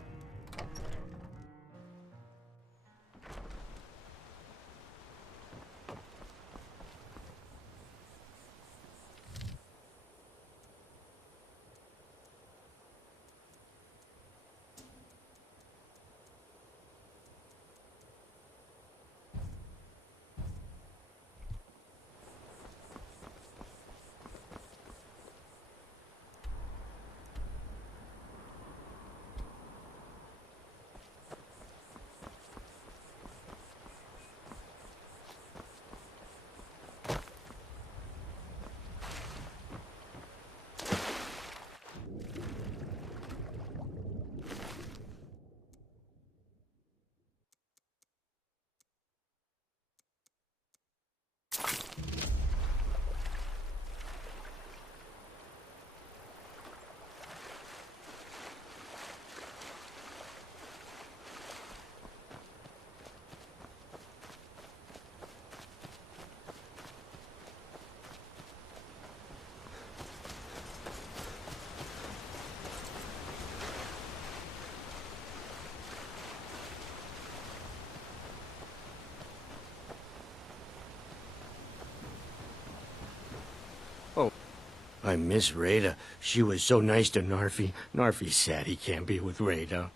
I miss Rada. She was so nice to Narfi. Narfi's sad he can't be with Rada.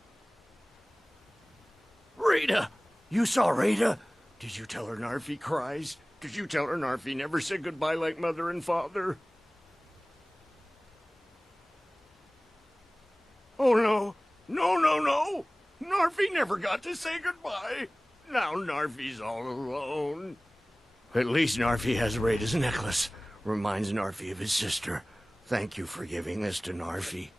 Rada! You saw Rada? Did you tell her Narfi cries? Did you tell her Narfi never said goodbye like Mother and Father? Oh no! No! Narfi never got to say goodbye! Now Narfi's all alone. At least Narfi has Rada's necklace. Reminds Narfi of his sister. Thank you for giving this to Narfi.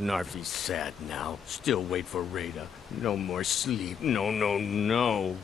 Narfi's sad now. Still wait for Rada. No more sleep. No.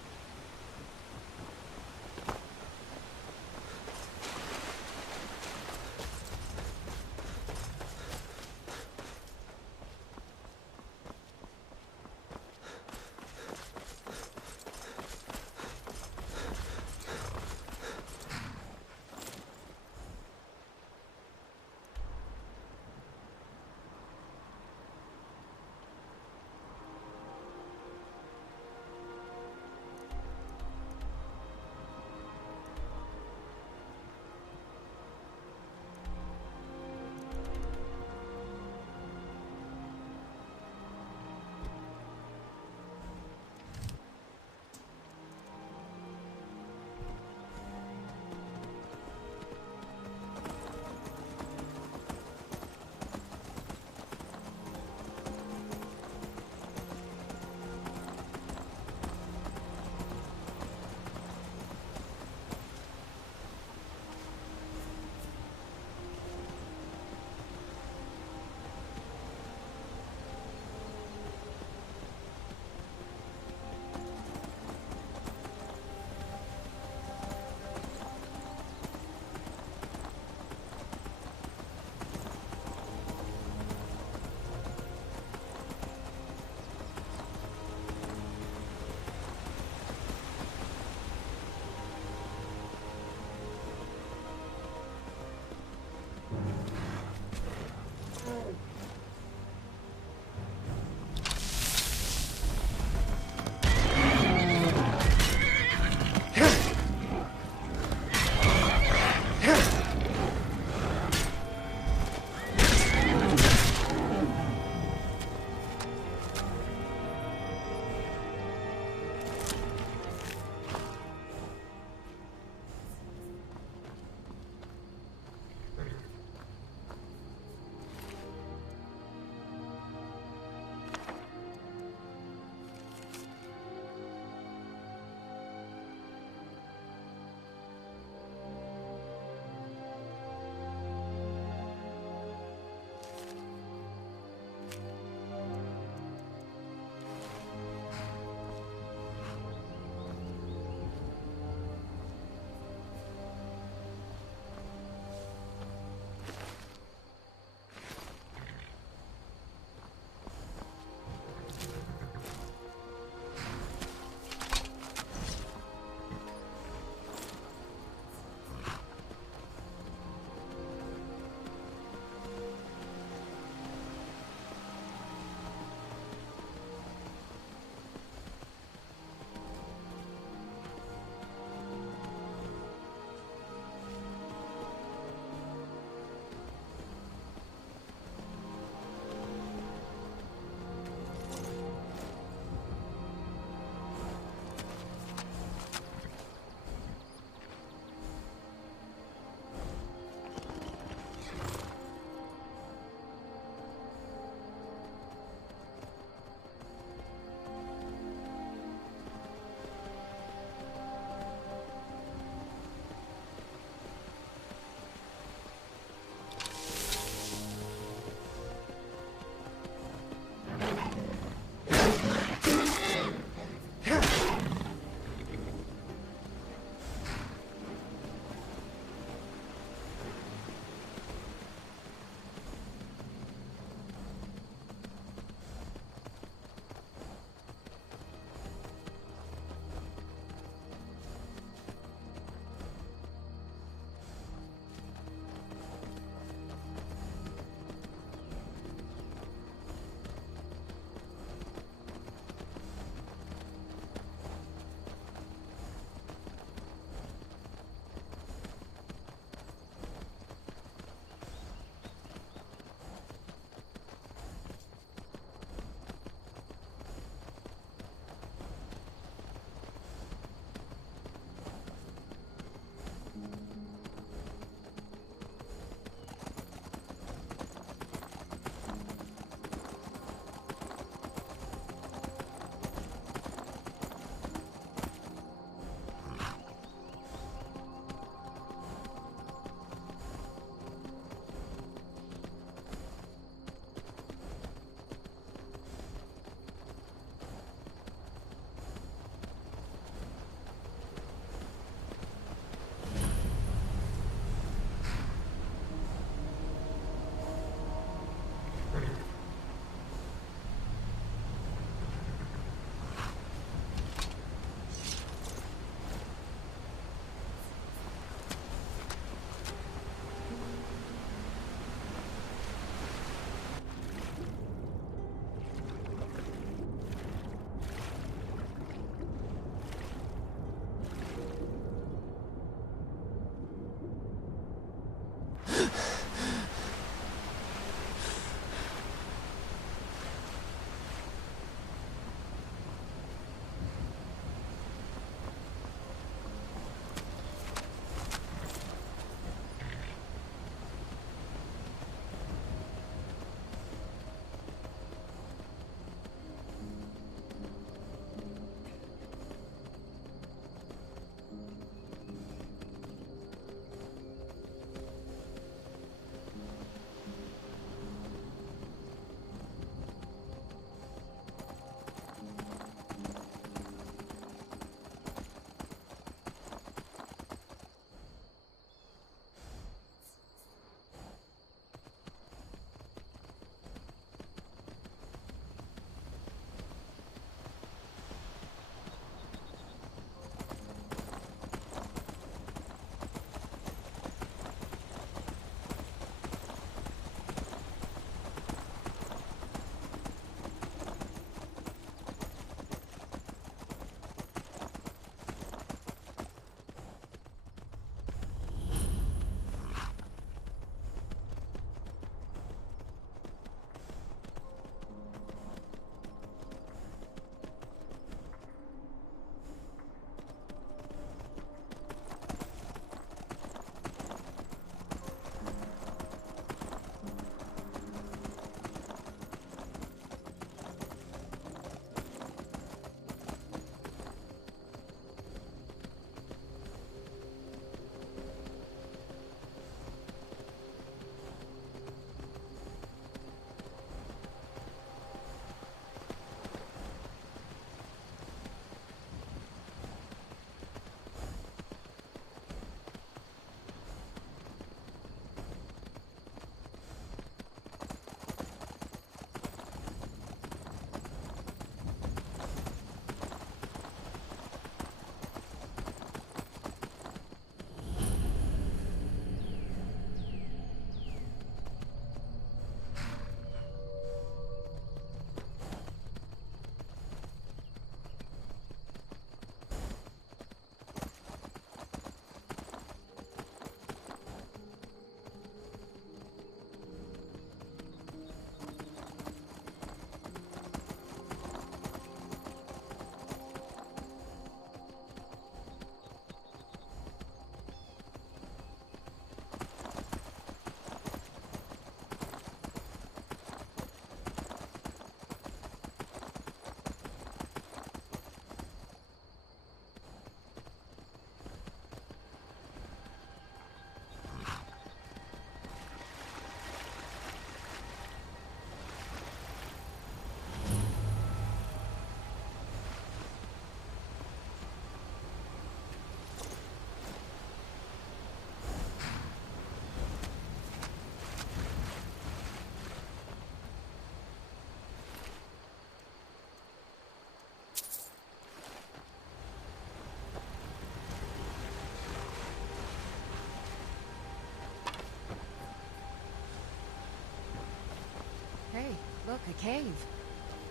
a cave.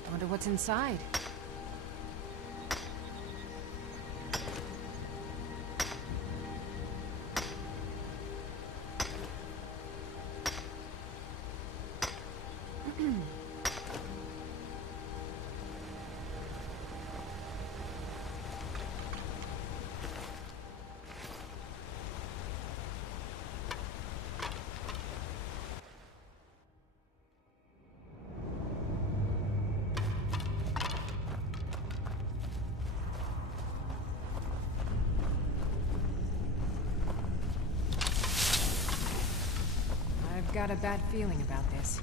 Wonder what's inside. I've got a bad feeling about this.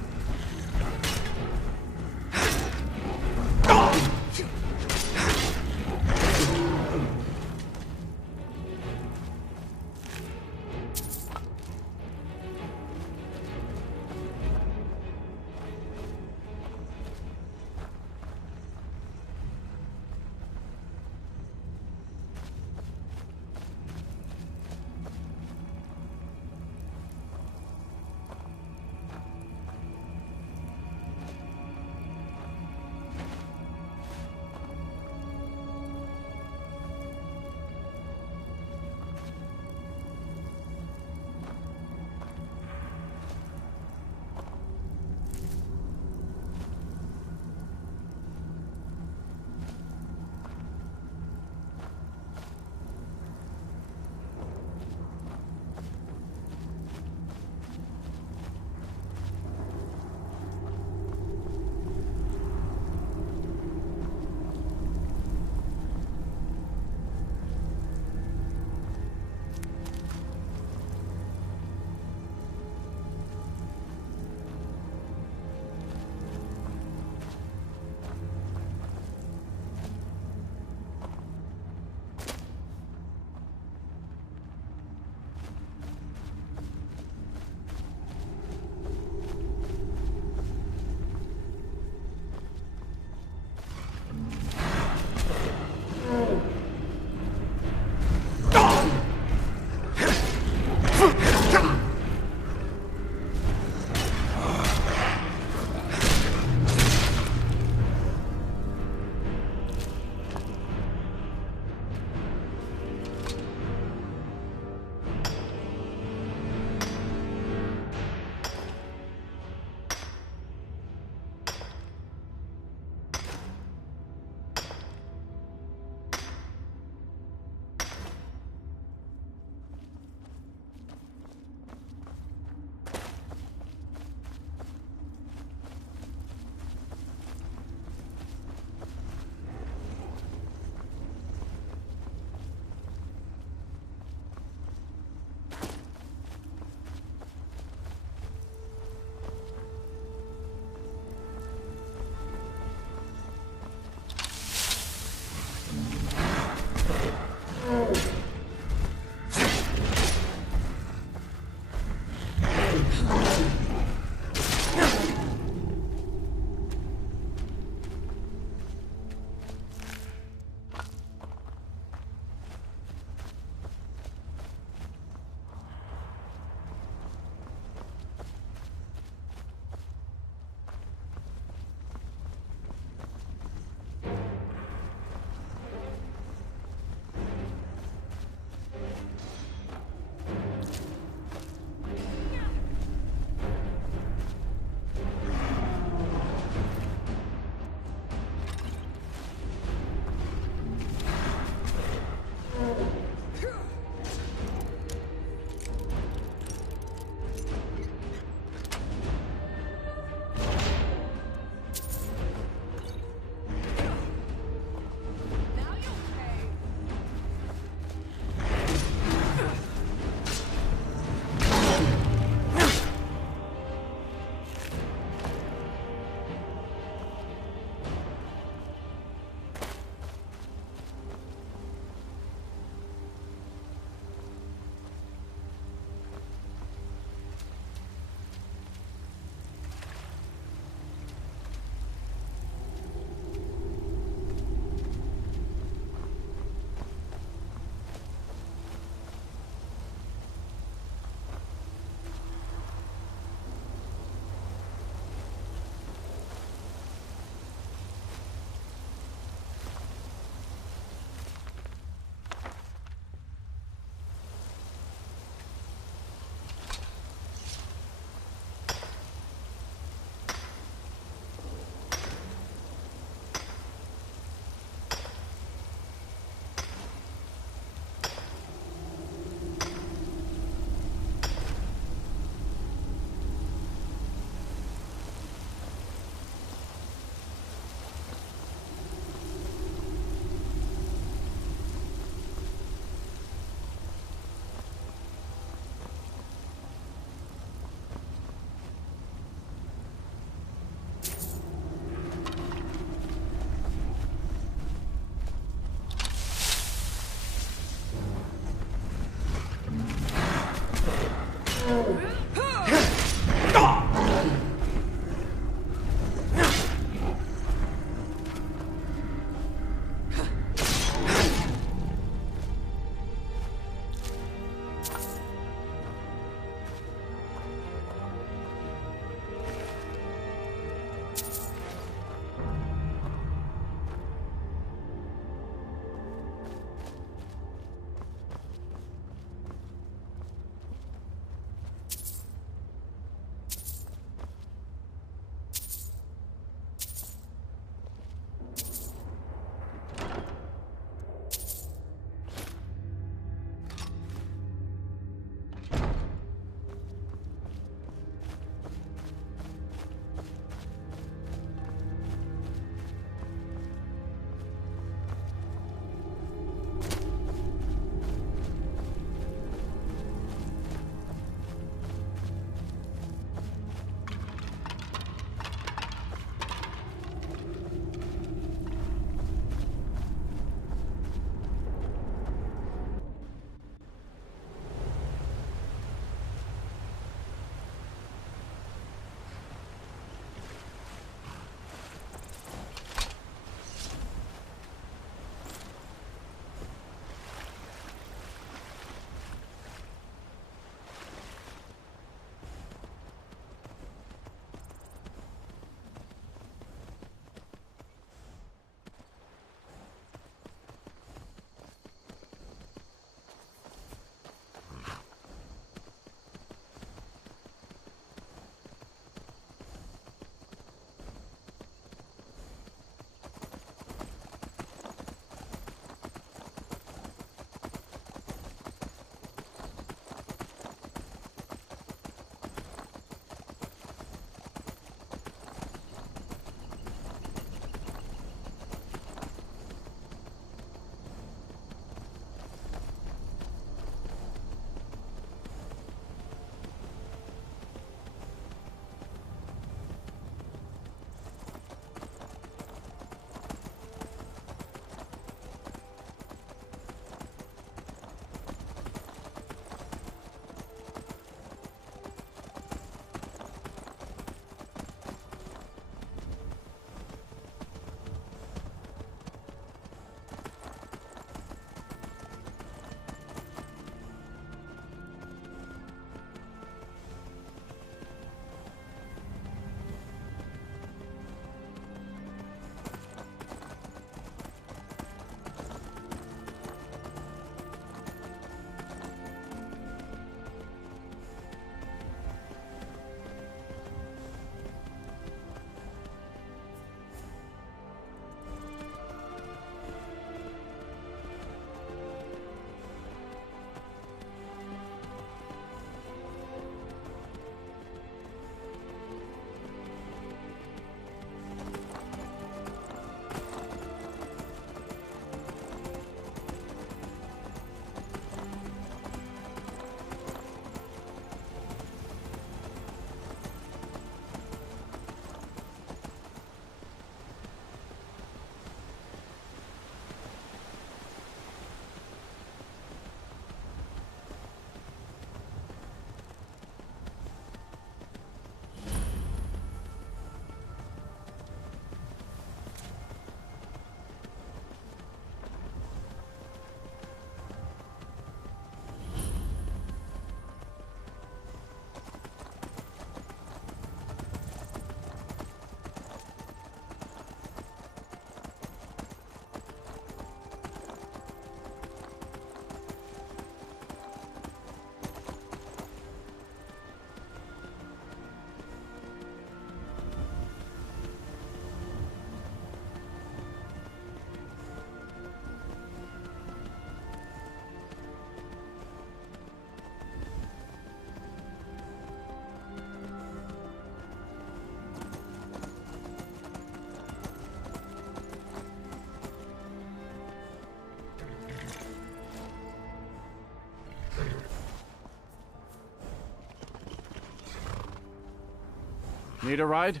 Need a ride?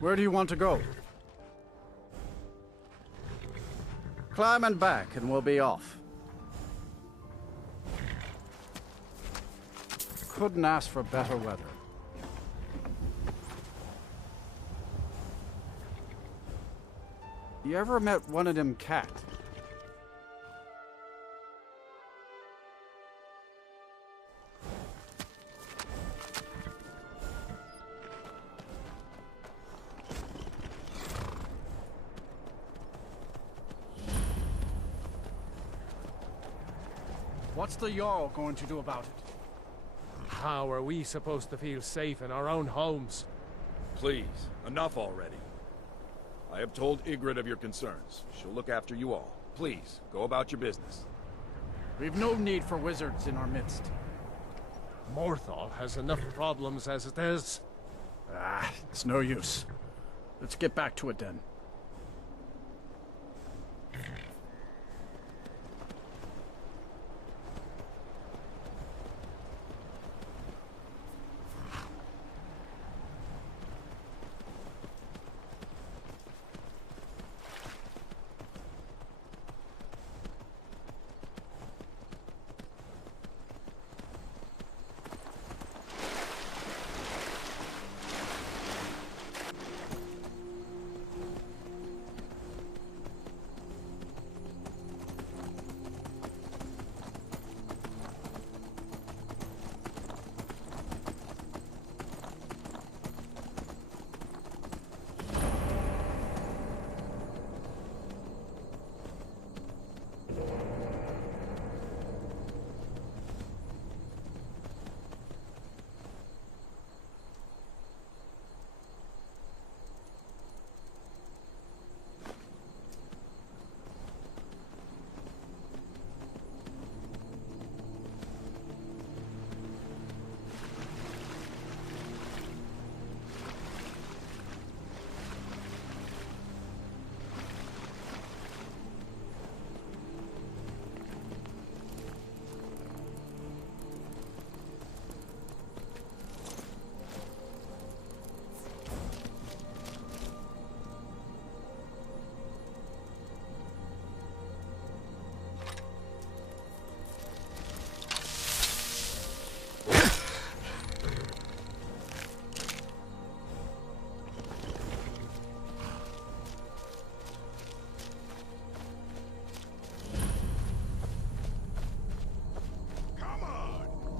Where do you want to go? Climb and back, and we'll be off. Couldn't ask for better weather. You ever met one of them cat? What's the Jarl going to do about it? How are we supposed to feel safe in our own homes? Please, enough already. I have told Ygritte of your concerns. She'll look after you all. Please, go about your business. We've no need for wizards in our midst. Morthal has enough problems as it is. It's no use. Let's get back to it then.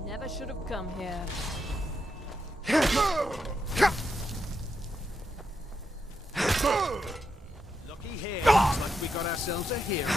Never should have come here. Looky here, looks like we got ourselves a hero.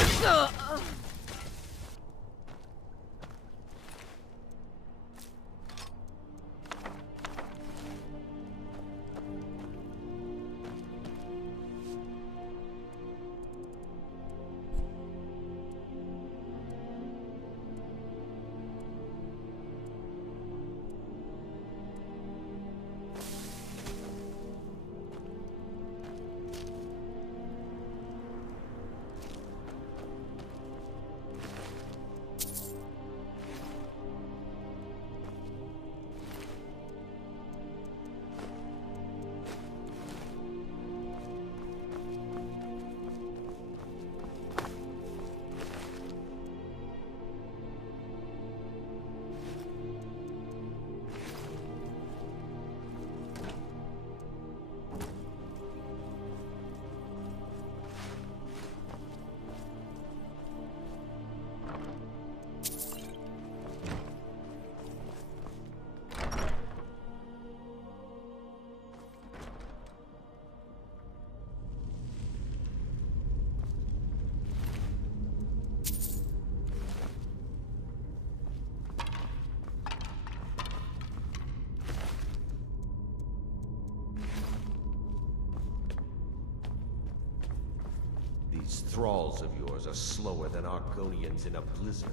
These thralls of yours are slower than Argonians in a blizzard.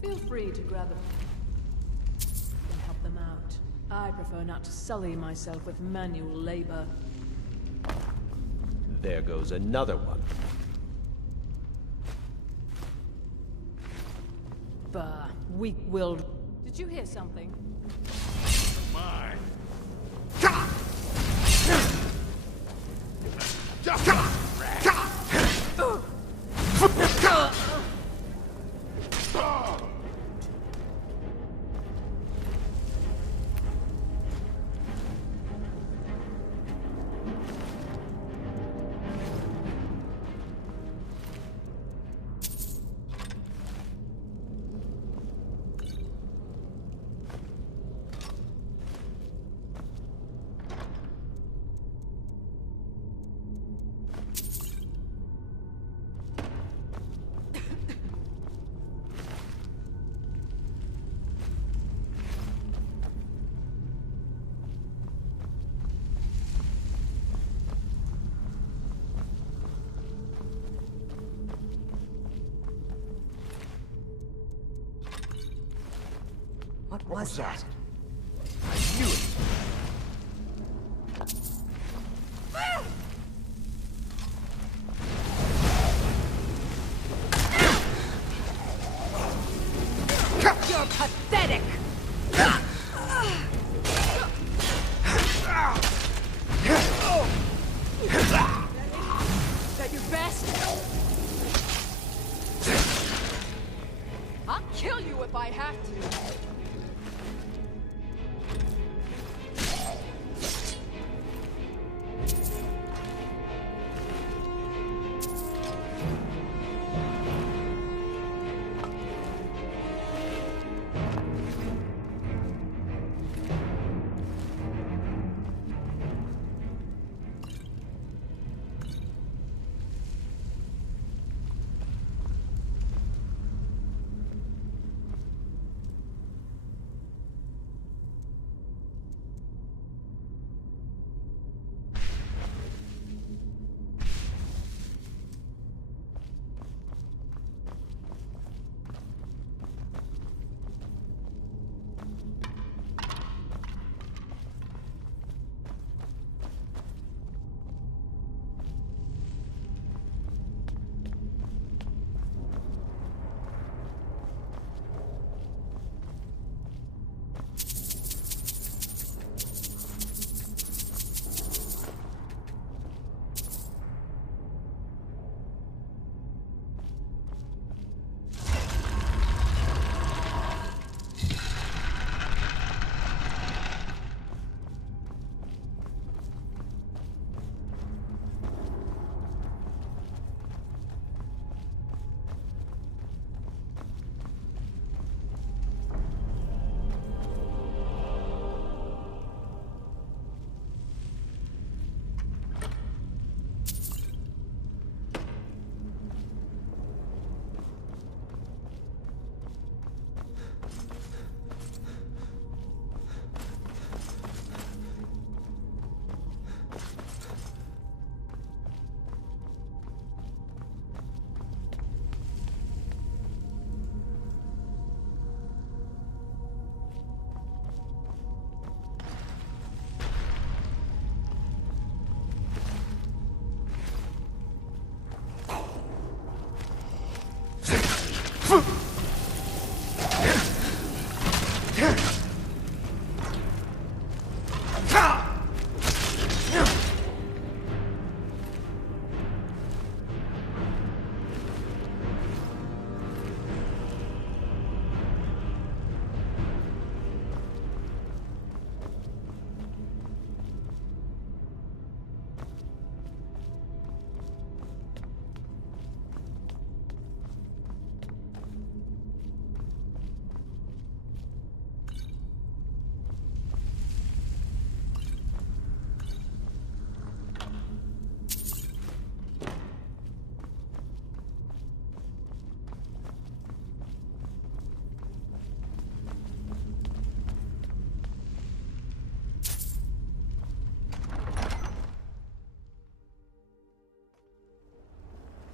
Feel free to grab them and help them out. I prefer not to sully myself with manual labor. There goes another one. Bah, weak-willed. Did you hear something? mine. What was that? I knew it. You're pathetic! Is that your best? I'll kill you if I have to.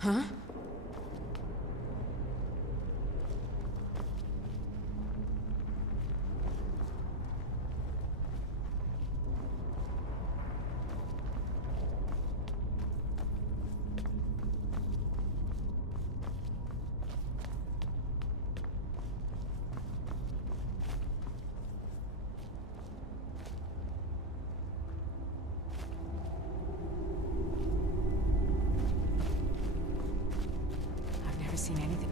Huh? seen anything.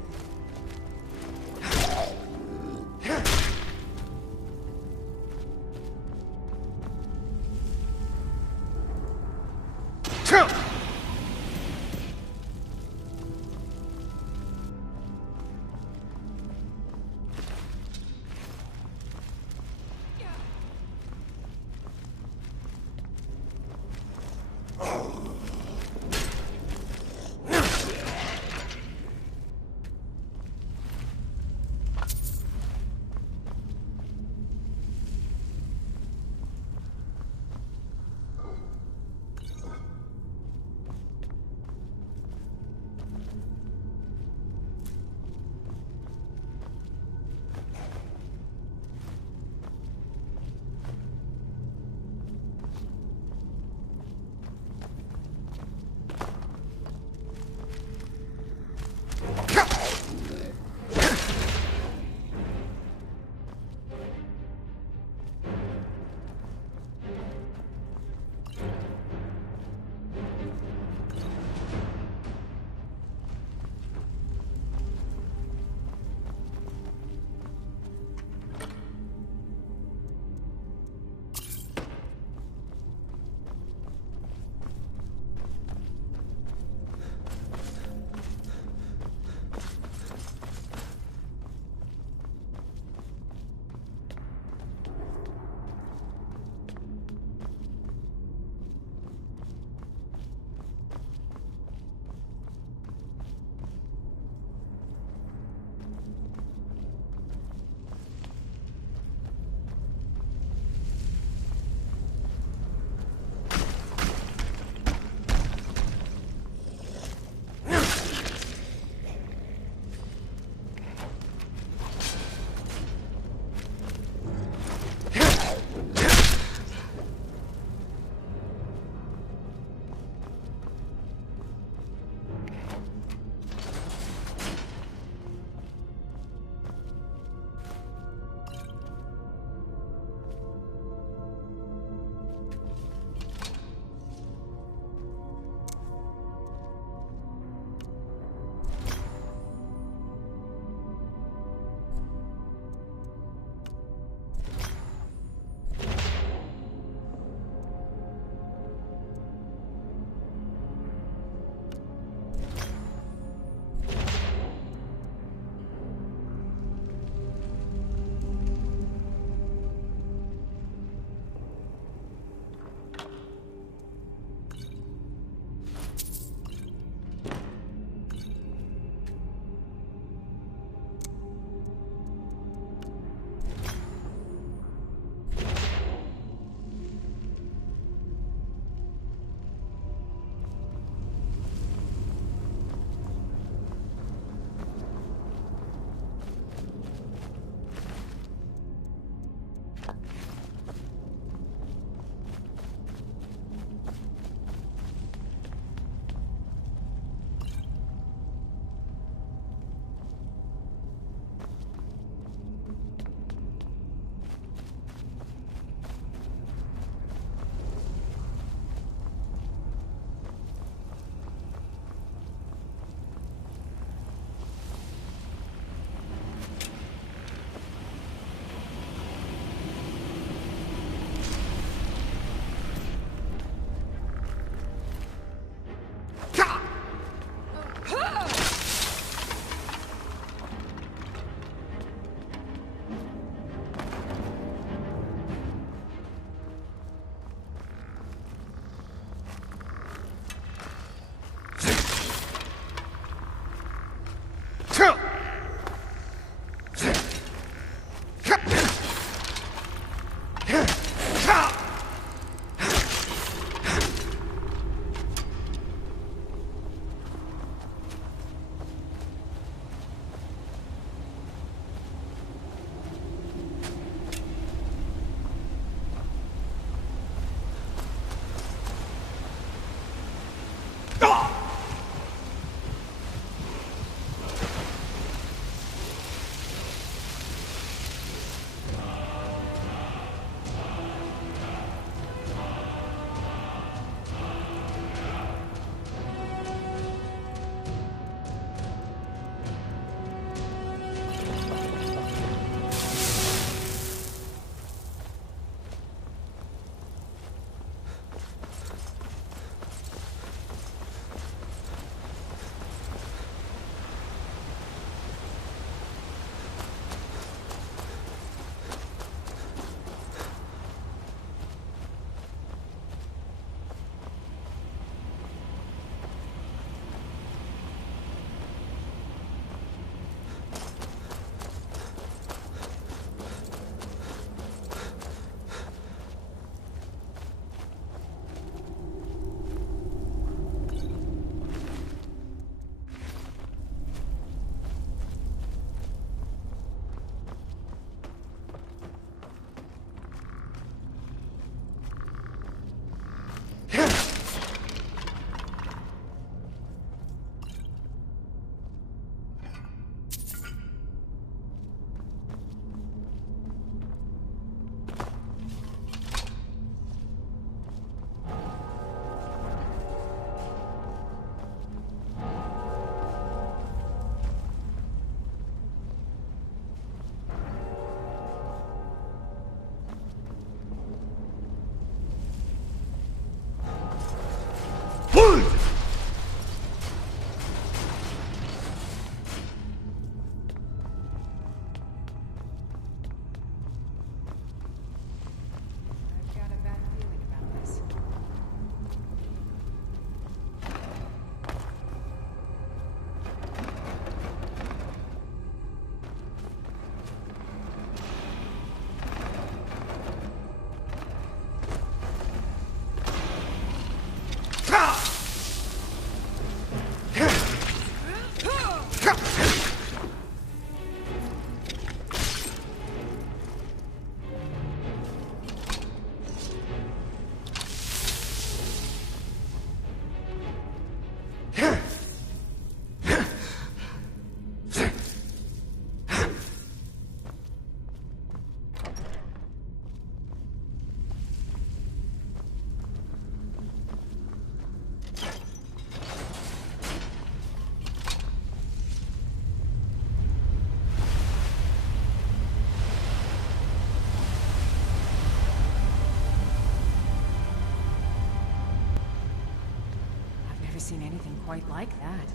seen anything quite like that.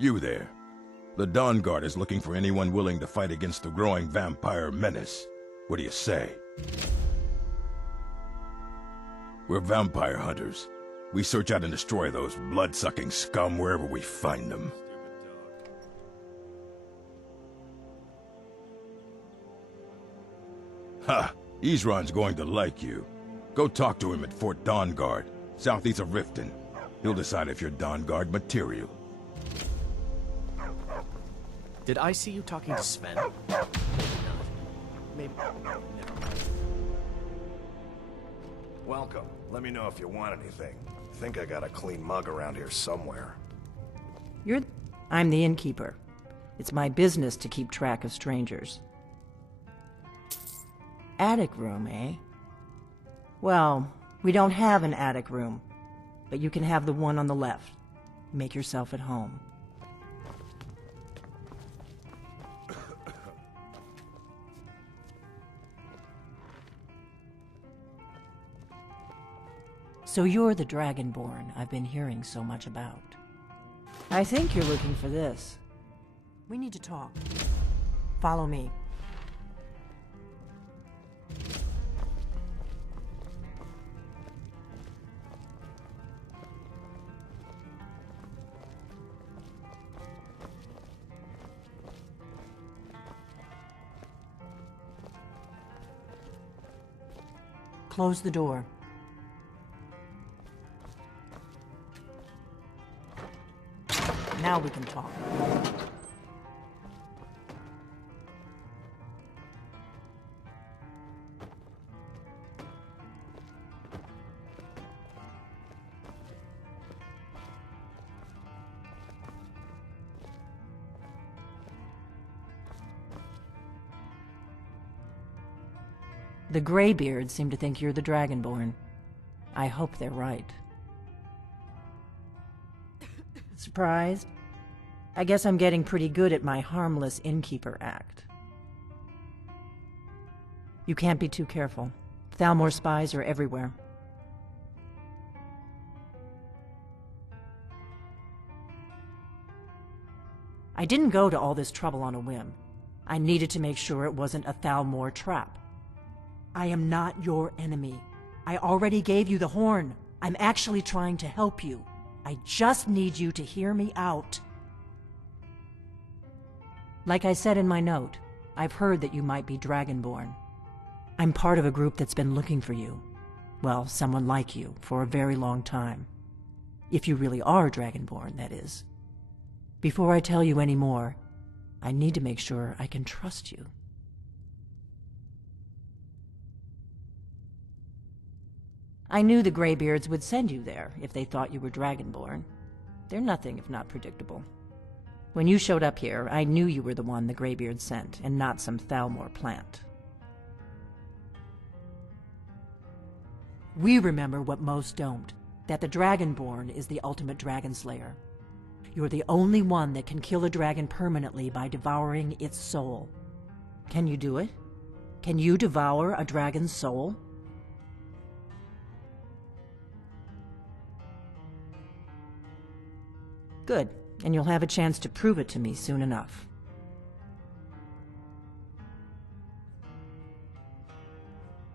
You there. The Dawn Guard is looking for anyone willing to fight against the growing vampire menace. What do you say? We're vampire hunters. We search out and destroy those blood-sucking scum wherever we find them. Ha! Isran's going to like you. Go talk to him at Fort Dawn Guard, southeast of Riften. He'll decide if you're Dawn Guard material. Did I see you talking to Sven? Maybe not. Maybe. Never mind. Welcome. Let me know if you want anything. I think I got a clean mug around here somewhere. I'm the innkeeper. It's my business to keep track of strangers. Attic room, eh? Well, we don't have an attic room, but you can have the one on the left. Make yourself at home. So you're the dragonborn I've been hearing so much about. I think you're looking for this. We need to talk. Follow me. Close the door. Now we can talk. The Greybeards seem to think you're the dragonborn. I hope they're right. Surprised? I guess I'm getting pretty good at my harmless innkeeper act. You can't be too careful. Thalmor spies are everywhere. I didn't go to all this trouble on a whim. I needed to make sure it wasn't a Thalmor trap. I am not your enemy. I already gave you the horn. I'm actually trying to help you. I just need you to hear me out. Like I said in my note, I've heard that you might be dragonborn. I'm part of a group that's been looking for you. Well, someone like you, for a very long time. If you really are dragonborn, that is. Before I tell you any more, I need to make sure I can trust you. I knew the Greybeards would send you there if they thought you were dragonborn. They're nothing if not predictable. When you showed up here, I knew you were the one the Greybeards sent, and not some Thalmor plant. We remember what most don't, that the Dragonborn is the ultimate dragon slayer. You're the only one that can kill a dragon permanently by devouring its soul. Can you do it? Can you devour a dragon's soul? Good, and you'll have a chance to prove it to me soon enough.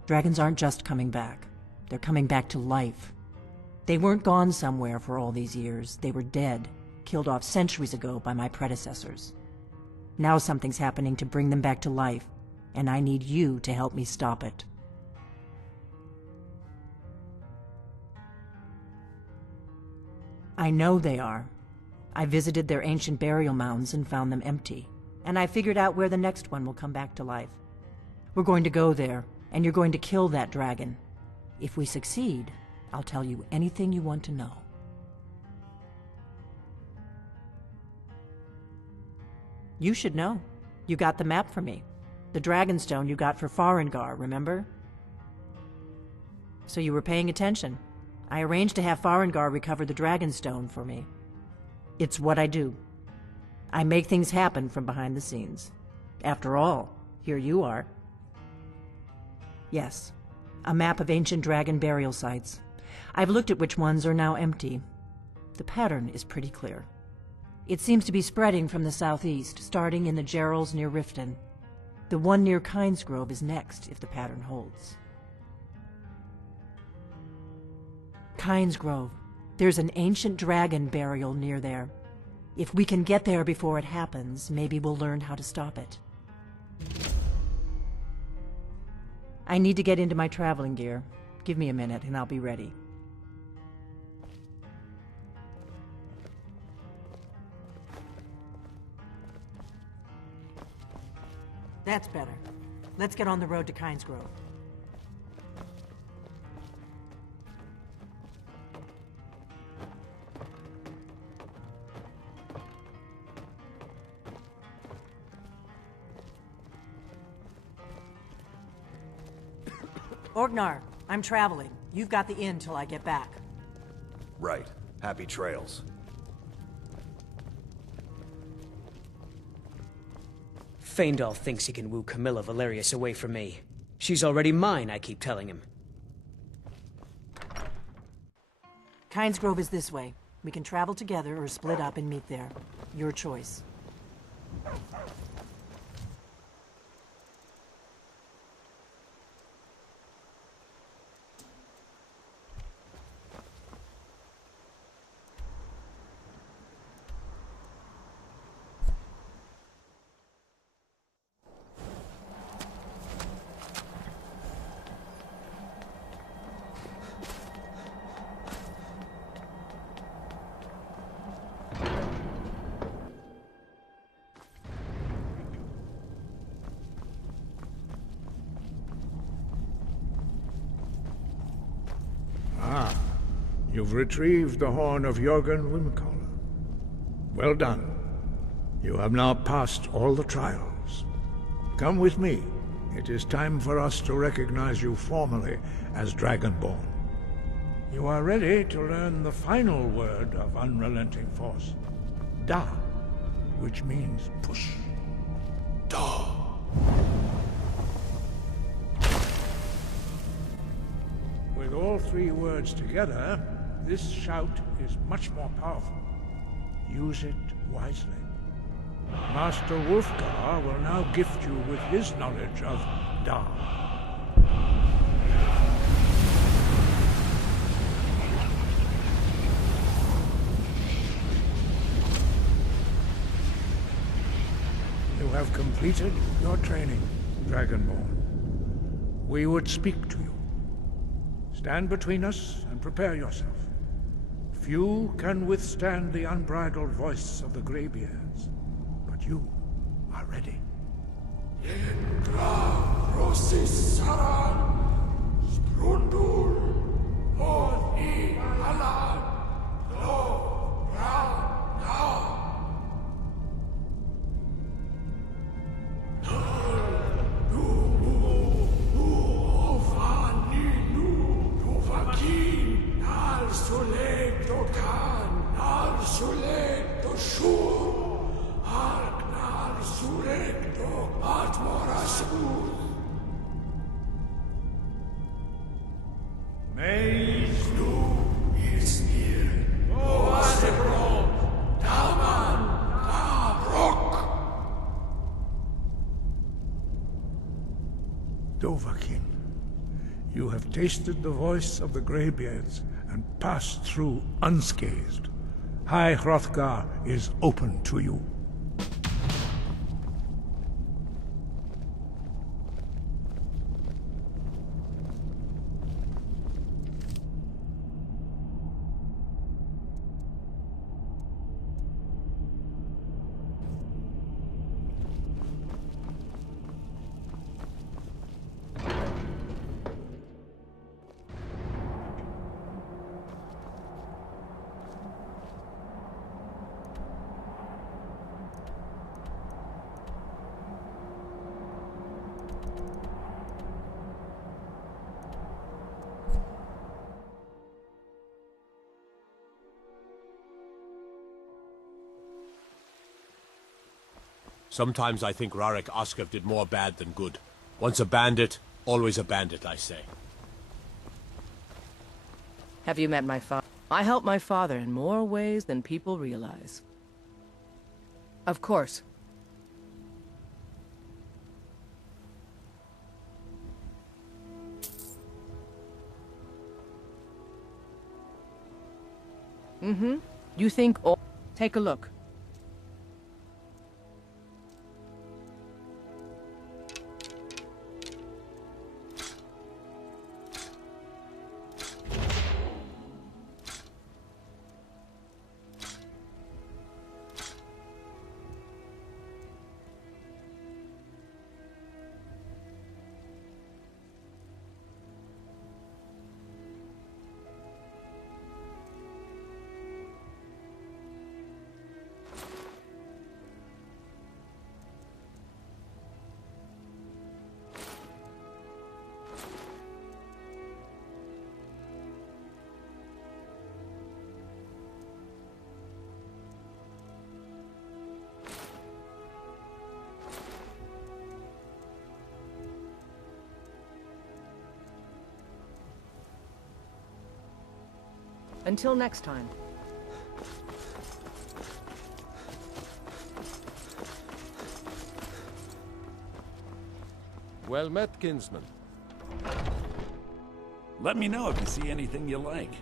Dragons aren't just coming back. They're coming back to life. They weren't gone somewhere for all these years. They were dead, killed off centuries ago by my predecessors. Now something's happening to bring them back to life, and I need you to help me stop it. I know they are. I visited their ancient burial mounds and found them empty, and I figured out where the next one will come back to life. We're going to go there, and you're going to kill that dragon. If we succeed, I'll tell you anything you want to know. You should know. You got the map for me. The Dragonstone you got for Farengar, remember? So you were paying attention. I arranged to have Farengar recover the Dragonstone for me. It's what I do. I make things happen from behind the scenes. After all, here you are. Yes, a map of ancient dragon burial sites. I've looked at which ones are now empty. The pattern is pretty clear. It seems to be spreading from the southeast, starting in the Gerals near Riften. The one near Kynesgrove is next, if the pattern holds. Kynesgrove. There's an ancient dragon burial near there. If we can get there before it happens, maybe we'll learn how to stop it. I need to get into my traveling gear. Give me a minute and I'll be ready. That's better. Let's get on the road to Kynesgrove. Orgnar, I'm traveling. You've got the inn till I get back. Right. Happy trails. Feindal thinks he can woo Camilla Valerius away from me. She's already mine, I keep telling him. Kynesgrove is this way. We can travel together or split up and meet there. Your choice. You've retrieved the Horn of Jurgen Windcaller. Well done. You have now passed all the trials. Come with me. It is time for us to recognize you formally as Dragonborn. You are ready to learn the final word of unrelenting force. Da, which means push. Da. With all three words together, this shout is much more powerful. Use it wisely. Master Wolfgar will now gift you with his knowledge of Da. You have completed your training, Dragonborn. We would speak to you. Stand between us and prepare yourself. Few can withstand the unbridled voice of the Greybeards, but you are ready. Dovahkiin, you have tasted the voice of the Greybeards and passed through unscathed. High Hrothgar is open to you. Sometimes I think Rarik Oskov did more bad than good. Once a bandit, always a bandit, I say. Have you met my father? I helped my father in more ways than people realize. Of course. Mm-hmm. You think... Oh, take a look. Until next time. Well met, kinsman. Let me know if you see anything you like.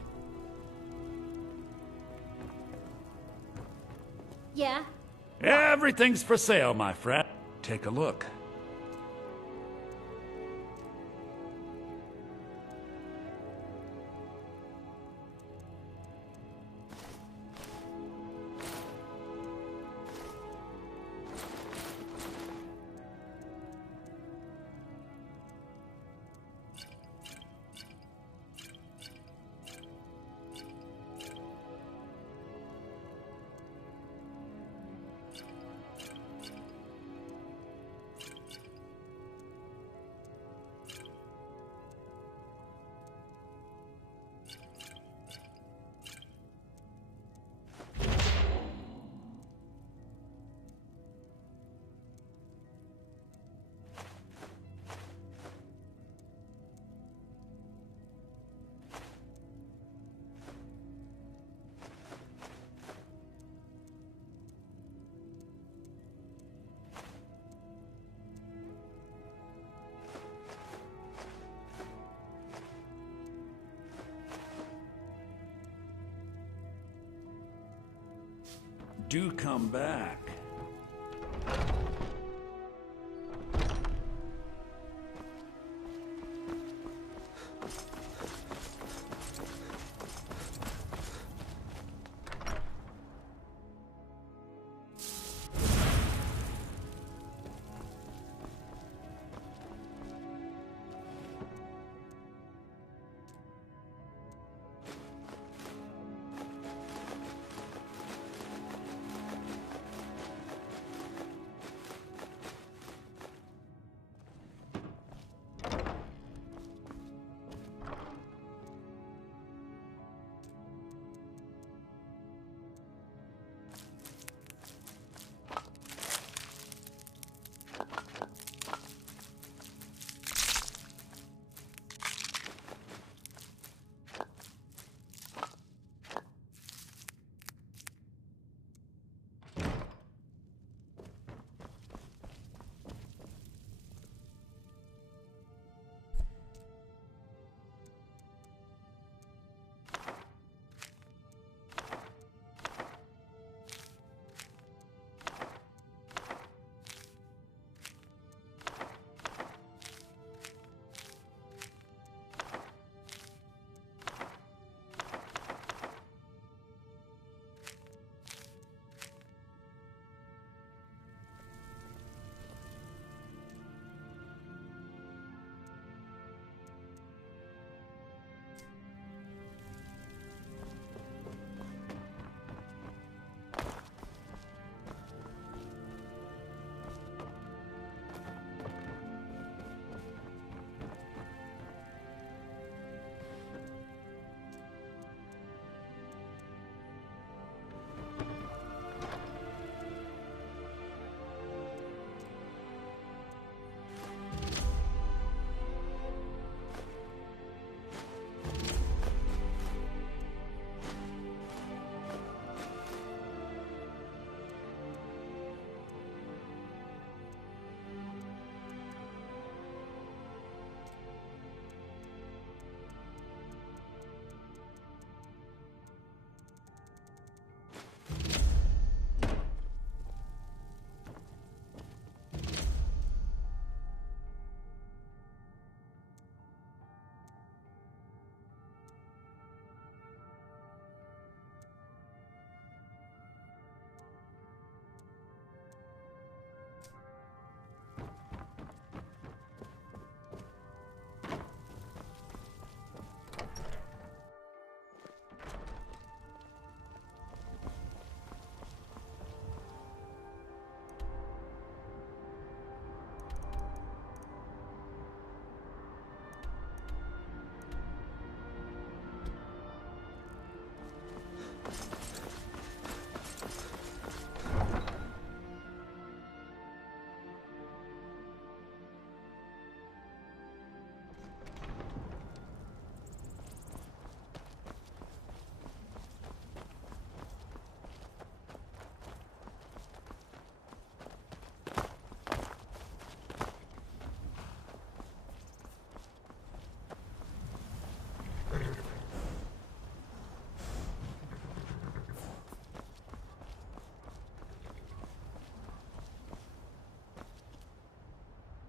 Yeah? Everything's for sale, my friend. Take a look. do come back.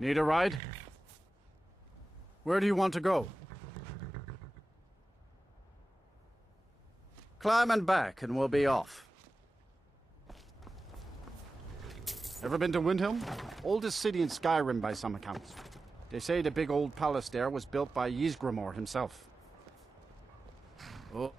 Need a ride? Where do you want to go? Climb and back, and we'll be off. Ever been to Windhelm? Oldest city in Skyrim by some accounts. They say the big old palace there was built by Ysgramor himself. Oh.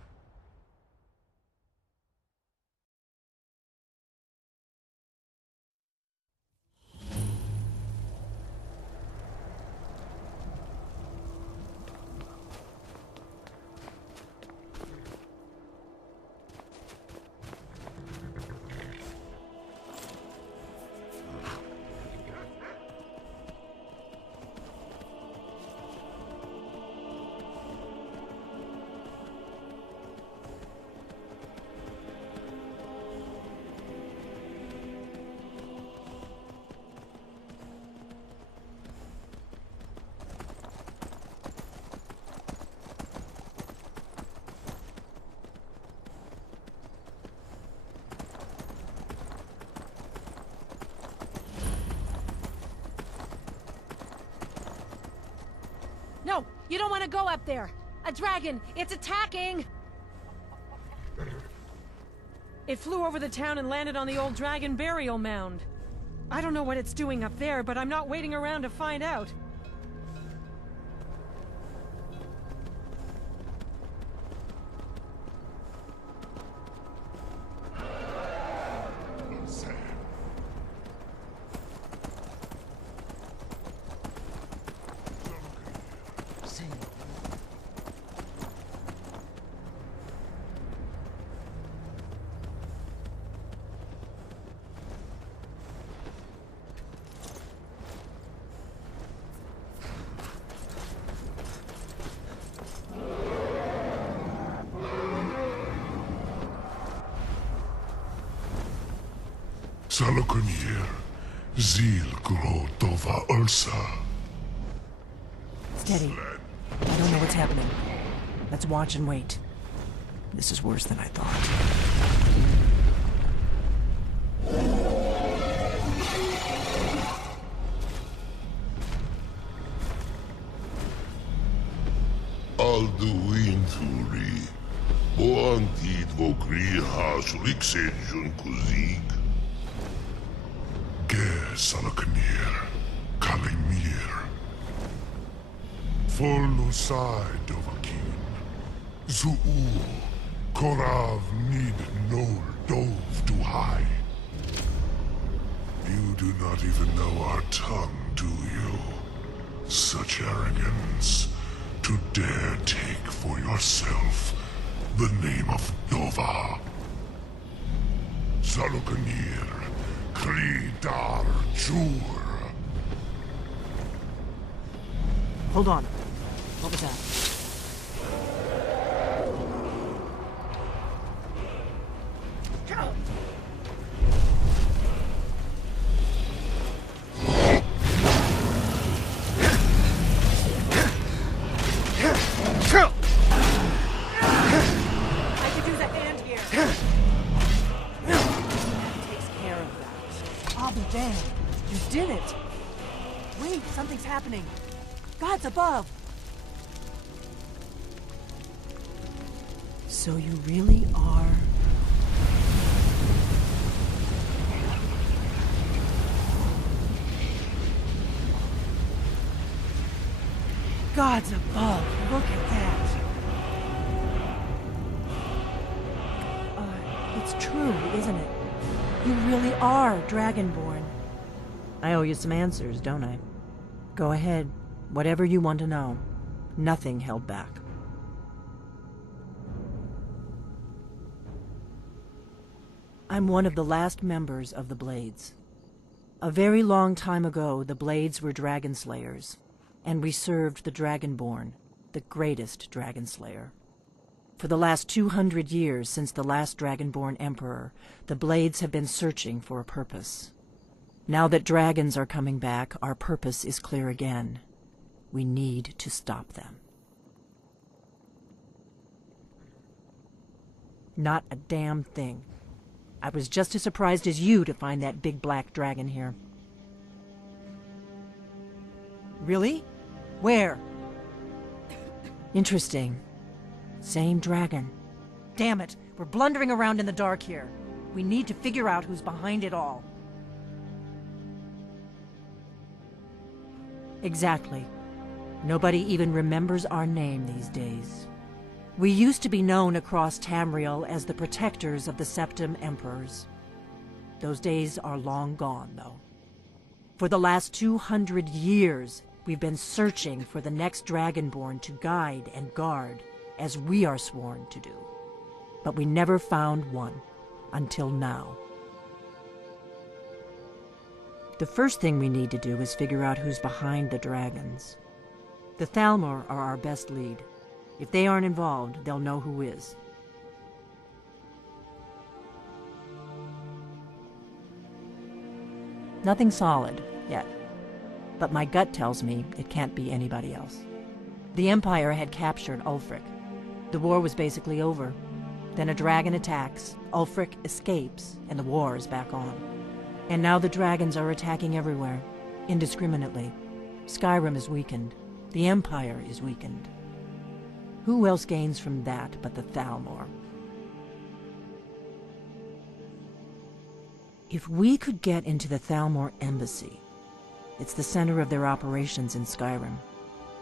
You don't want to go up there! A dragon! It's attacking! It flew over the town and landed on the old dragon burial mound. I don't know what it's doing up there, but I'm not waiting around to find out. Salokunir, Zil Gro Dova Ursa. Steady. I don't know what's happening. Let's watch and wait. This is worse than I thought. Alduin Thuri, Boantid Vokri Hasriksen Junkuzig. Ger Salokunir, Kalimir. Follusai Dovakin, Zuu, Korav Nid Nol Dov Duhai. You do not even know our tongue, do you? Such arrogance, to dare take for yourself the name of Dova. Salokunir, Kridar Jur. Hold on. What was that? I could use a hand here. That takes care of that. I'll be damned. You did it! Wait, something's happening. God's above! So you really are... God's above! Look at that! It's true, isn't it? You really are dragonborn. I owe you some answers, don't I? Go ahead. Whatever you want to know. Nothing held back. I'm one of the last members of the Blades. A very long time ago, the Blades were dragon slayers, and we served the dragonborn, the greatest dragon slayer. For the last 200 years since the last dragonborn emperor, the Blades have been searching for a purpose. Now that dragons are coming back, our purpose is clear again. We need to stop them. Not a damn thing. I was just as surprised as you to find that big black dragon here. Really? Where? Interesting. Same dragon. Damn it, we're blundering around in the dark here. We need to figure out who's behind it all. Exactly. Nobody even remembers our name these days. We used to be known across Tamriel as the protectors of the Septim Emperors. Those days are long gone, though. For the last 200 years, we've been searching for the next Dragonborn to guide and guard, as we are sworn to do. But we never found one, until now. The first thing we need to do is figure out who's behind the dragons. The Thalmor are our best lead. If they aren't involved, they'll know who is. Nothing solid, yet. But my gut tells me it can't be anybody else. The Empire had captured Ulfric. The war was basically over. Then a dragon attacks, Ulfric escapes, and the war is back on. And now the dragons are attacking everywhere, indiscriminately. Skyrim is weakened. The Empire is weakened. Who else gains from that but the Thalmor? If we could get into the Thalmor embassy, it's the center of their operations in Skyrim.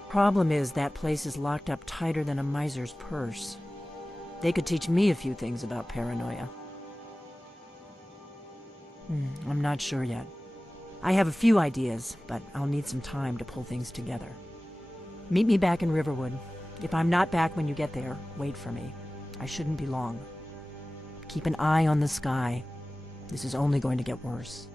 Problem is, that place is locked up tighter than a miser's purse. They could teach me a few things about paranoia. I'm not sure yet. I have a few ideas, but I'll need some time to pull things together. Meet me back in Riverwood. If I'm not back when you get there, wait for me. I shouldn't be long. Keep an eye on the sky. This is only going to get worse.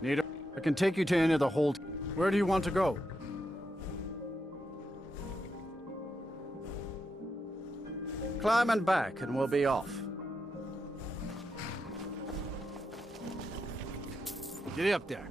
Nita, I can take you to any of the hold. Where do you want to go? Climb and back, and we'll be off. Get up there.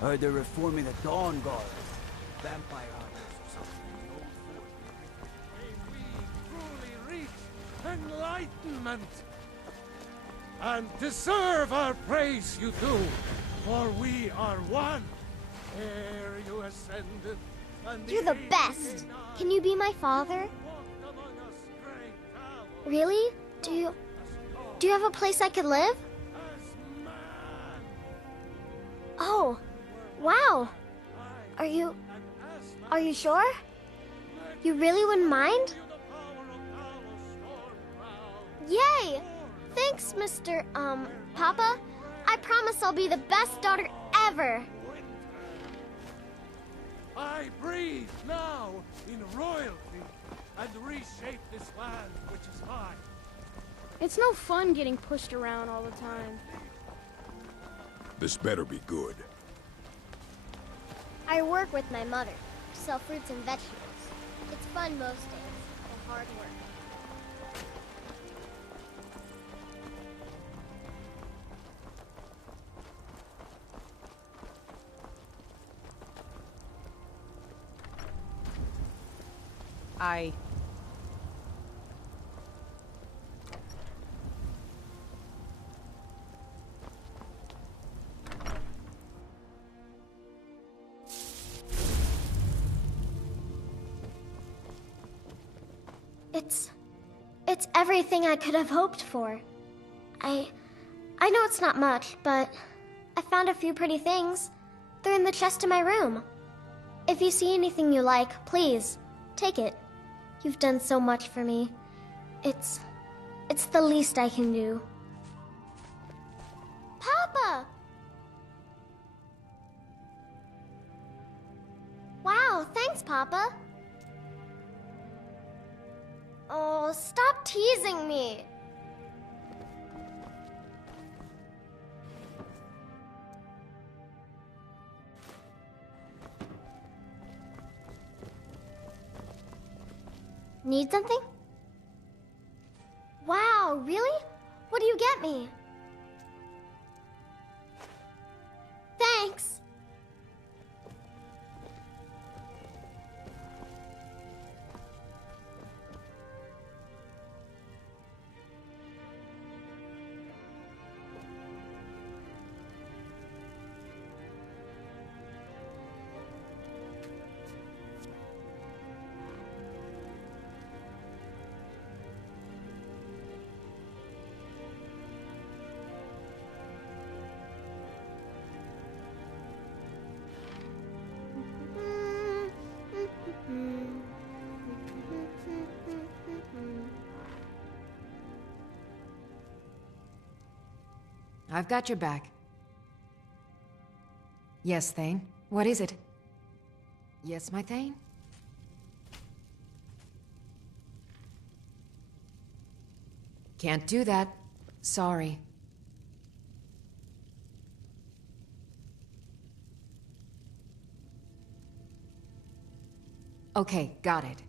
Heard they're reforming the Dawn Guard. Vampire hunters or something. May we truly reach enlightenment. And deserve our praise you do, for we are one. Ere you ascended, and You're the best. Can you be my father? Really? Do you have a place I could live? Oh, wow. Are you sure? You really wouldn't mind? Yay! Thanks, Mr. Papa. I promise I'll be the best daughter ever. I breathe now in royalty and reshape this land which is mine. It's no fun getting pushed around all the time. This better be good. I work with my mother, sell fruits and vegetables. It's fun most days, and hard work. It's everything I could have hoped for. I know it's not much, but I found a few pretty things. They're in the chest in my room. If you see anything you like, please, take it. You've done so much for me. It's the least I can do. Papa! Wow, thanks, Papa. Oh, stop teasing me. Need something? Wow, really? What do you get me? Thanks. I've got your back. Yes, Thane? What is it? Yes, my Thane? Can't do that. Sorry. Okay, got it.